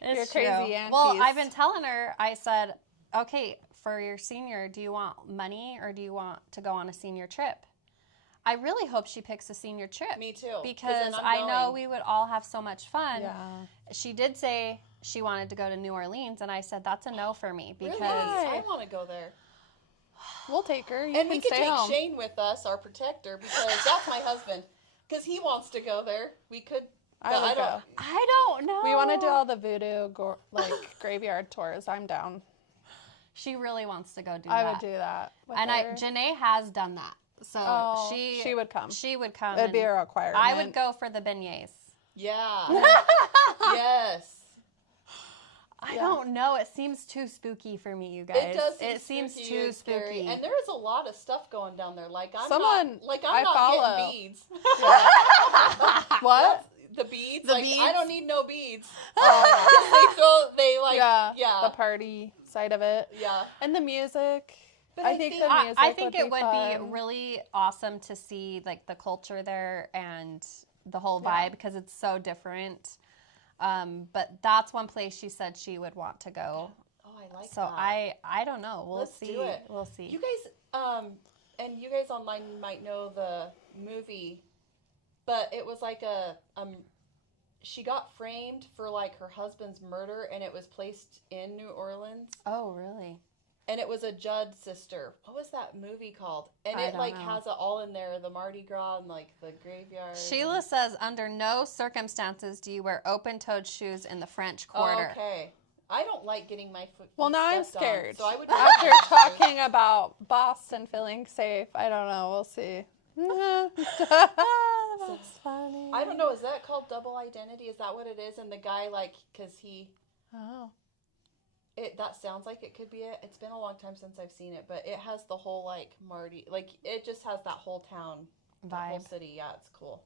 It's You're true. crazy aunties. Well, I've been telling her, I said, okay, for your senior, do you want money or do you want to go on a senior trip? I really hope she picks a senior trip. Me too. Because I know we would all have so much fun. Yeah. She did say she wanted to go to New Orleans, and I said, that's a no for me. Because really? I want to go there. We'll take her. You and can we could stay take home. Shane with us, our protector, because that's my husband. Because he wants to go there. We could. I would go. I don't know. We want to do all the voodoo, graveyard tours. I'm down. She really wants to go do that. I would do that. And Janae has done that. So she would come. She would come. It'd be a requirement. I would go for the beignets. Yeah. Yes. I don't know. It seems too spooky for me, you guys. It does. It seems too spooky. And there is a lot of stuff going down there. Like I'm Someone not getting beads. Yeah. What? The beads. The like beads? I don't need no beads. Oh, Yeah. The party side of it. Yeah. And the music. But I think the music I think would it would fun. be really awesome to see like the culture there and the whole vibe because it's so different. But that's one place she said she would want to go. Oh, I like so that. I don't know. We'll Let's see. do it. We'll see. You guys, and you guys online might know the movie, but it was like she got framed for like her husband's murder, and it was placed in New Orleans. Oh, really? And it was a Judd sister. What was that movie called? And I it don't like know. has it all in there, the Mardi Gras and like the graveyard. Sheila says, under no circumstances do you wear open-toed shoes in the French Quarter. Okay. I don't like getting my foot. Well, now I'm stepped on, scared. so I would After talking about Boston feeling safe, I don't know. We'll see. That's funny. I don't know. Is that called double identity? Is that what it is? And the guy, like, because he. Oh. That sounds like it could be it. It's been a long time since I've seen it, but it has the whole, like, Marty. Like, it just has that whole town. Vibe. That whole city. Yeah, it's cool.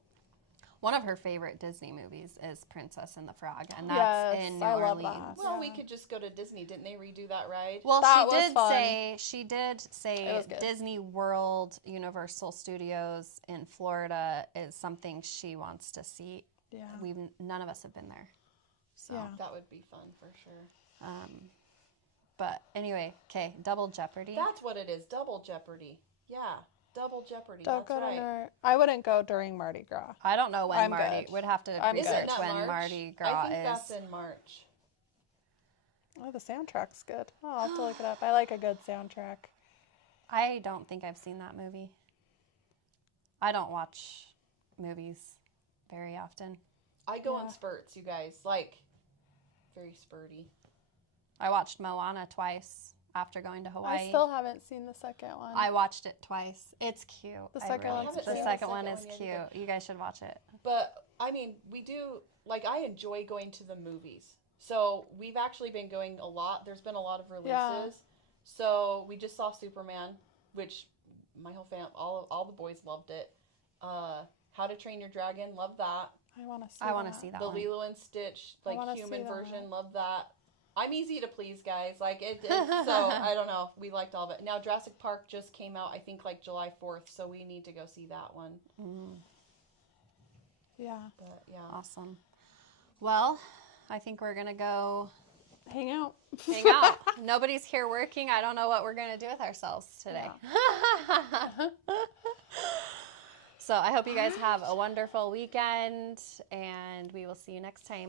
One of her favorite Disney movies is Princess and the Frog, and that's in New Orleans. That. Well, we could just go to Disney. Didn't they redo that ride? Well, That she did say Disney World, Universal Studios in Florida is something she wants to see. Yeah. None of us have been there. So. Yeah. That would be fun for sure. But anyway, okay, Double Jeopardy. That's what it is. Double Jeopardy. Yeah. Double Jeopardy. Don't That's go right. I wouldn't go during Mardi Gras. I don't know when I'm Mardi. good. Would have to I'm research Isn't that when March? Mardi Gras I think is. that's in March. Oh, the soundtrack's good. Oh, I'll have to look it up. I like a good soundtrack. I don't think I've seen that movie. I don't watch movies very often. I go in spurts, you guys. Like, very spurty. I watched Moana twice after going to Hawaii. I still haven't seen the second one. I watched it twice. It's cute. The second one's The cute. second one is yet cute. either. You guys should watch it. But, I mean, we do, like, I enjoy going to the movies. So, we've actually been going a lot. There's been a lot of releases. Yeah. So, we just saw Superman, which my whole family, all the boys loved it. How to Train Your Dragon, love that. I want to see that The one. Lilo and Stitch, like, human see that version, one. love that. I'm easy to please, guys. Like, so, I don't know. We liked all of it. Now, Jurassic Park just came out, I think, like, July 4th, so we need to go see that one. Yeah. But, yeah. Awesome. Well, I think we're going to go Hang out. hang out. Nobody's here working. I don't know what we're going to do with ourselves today. So I hope you guys have a wonderful weekend, and we will see you next time.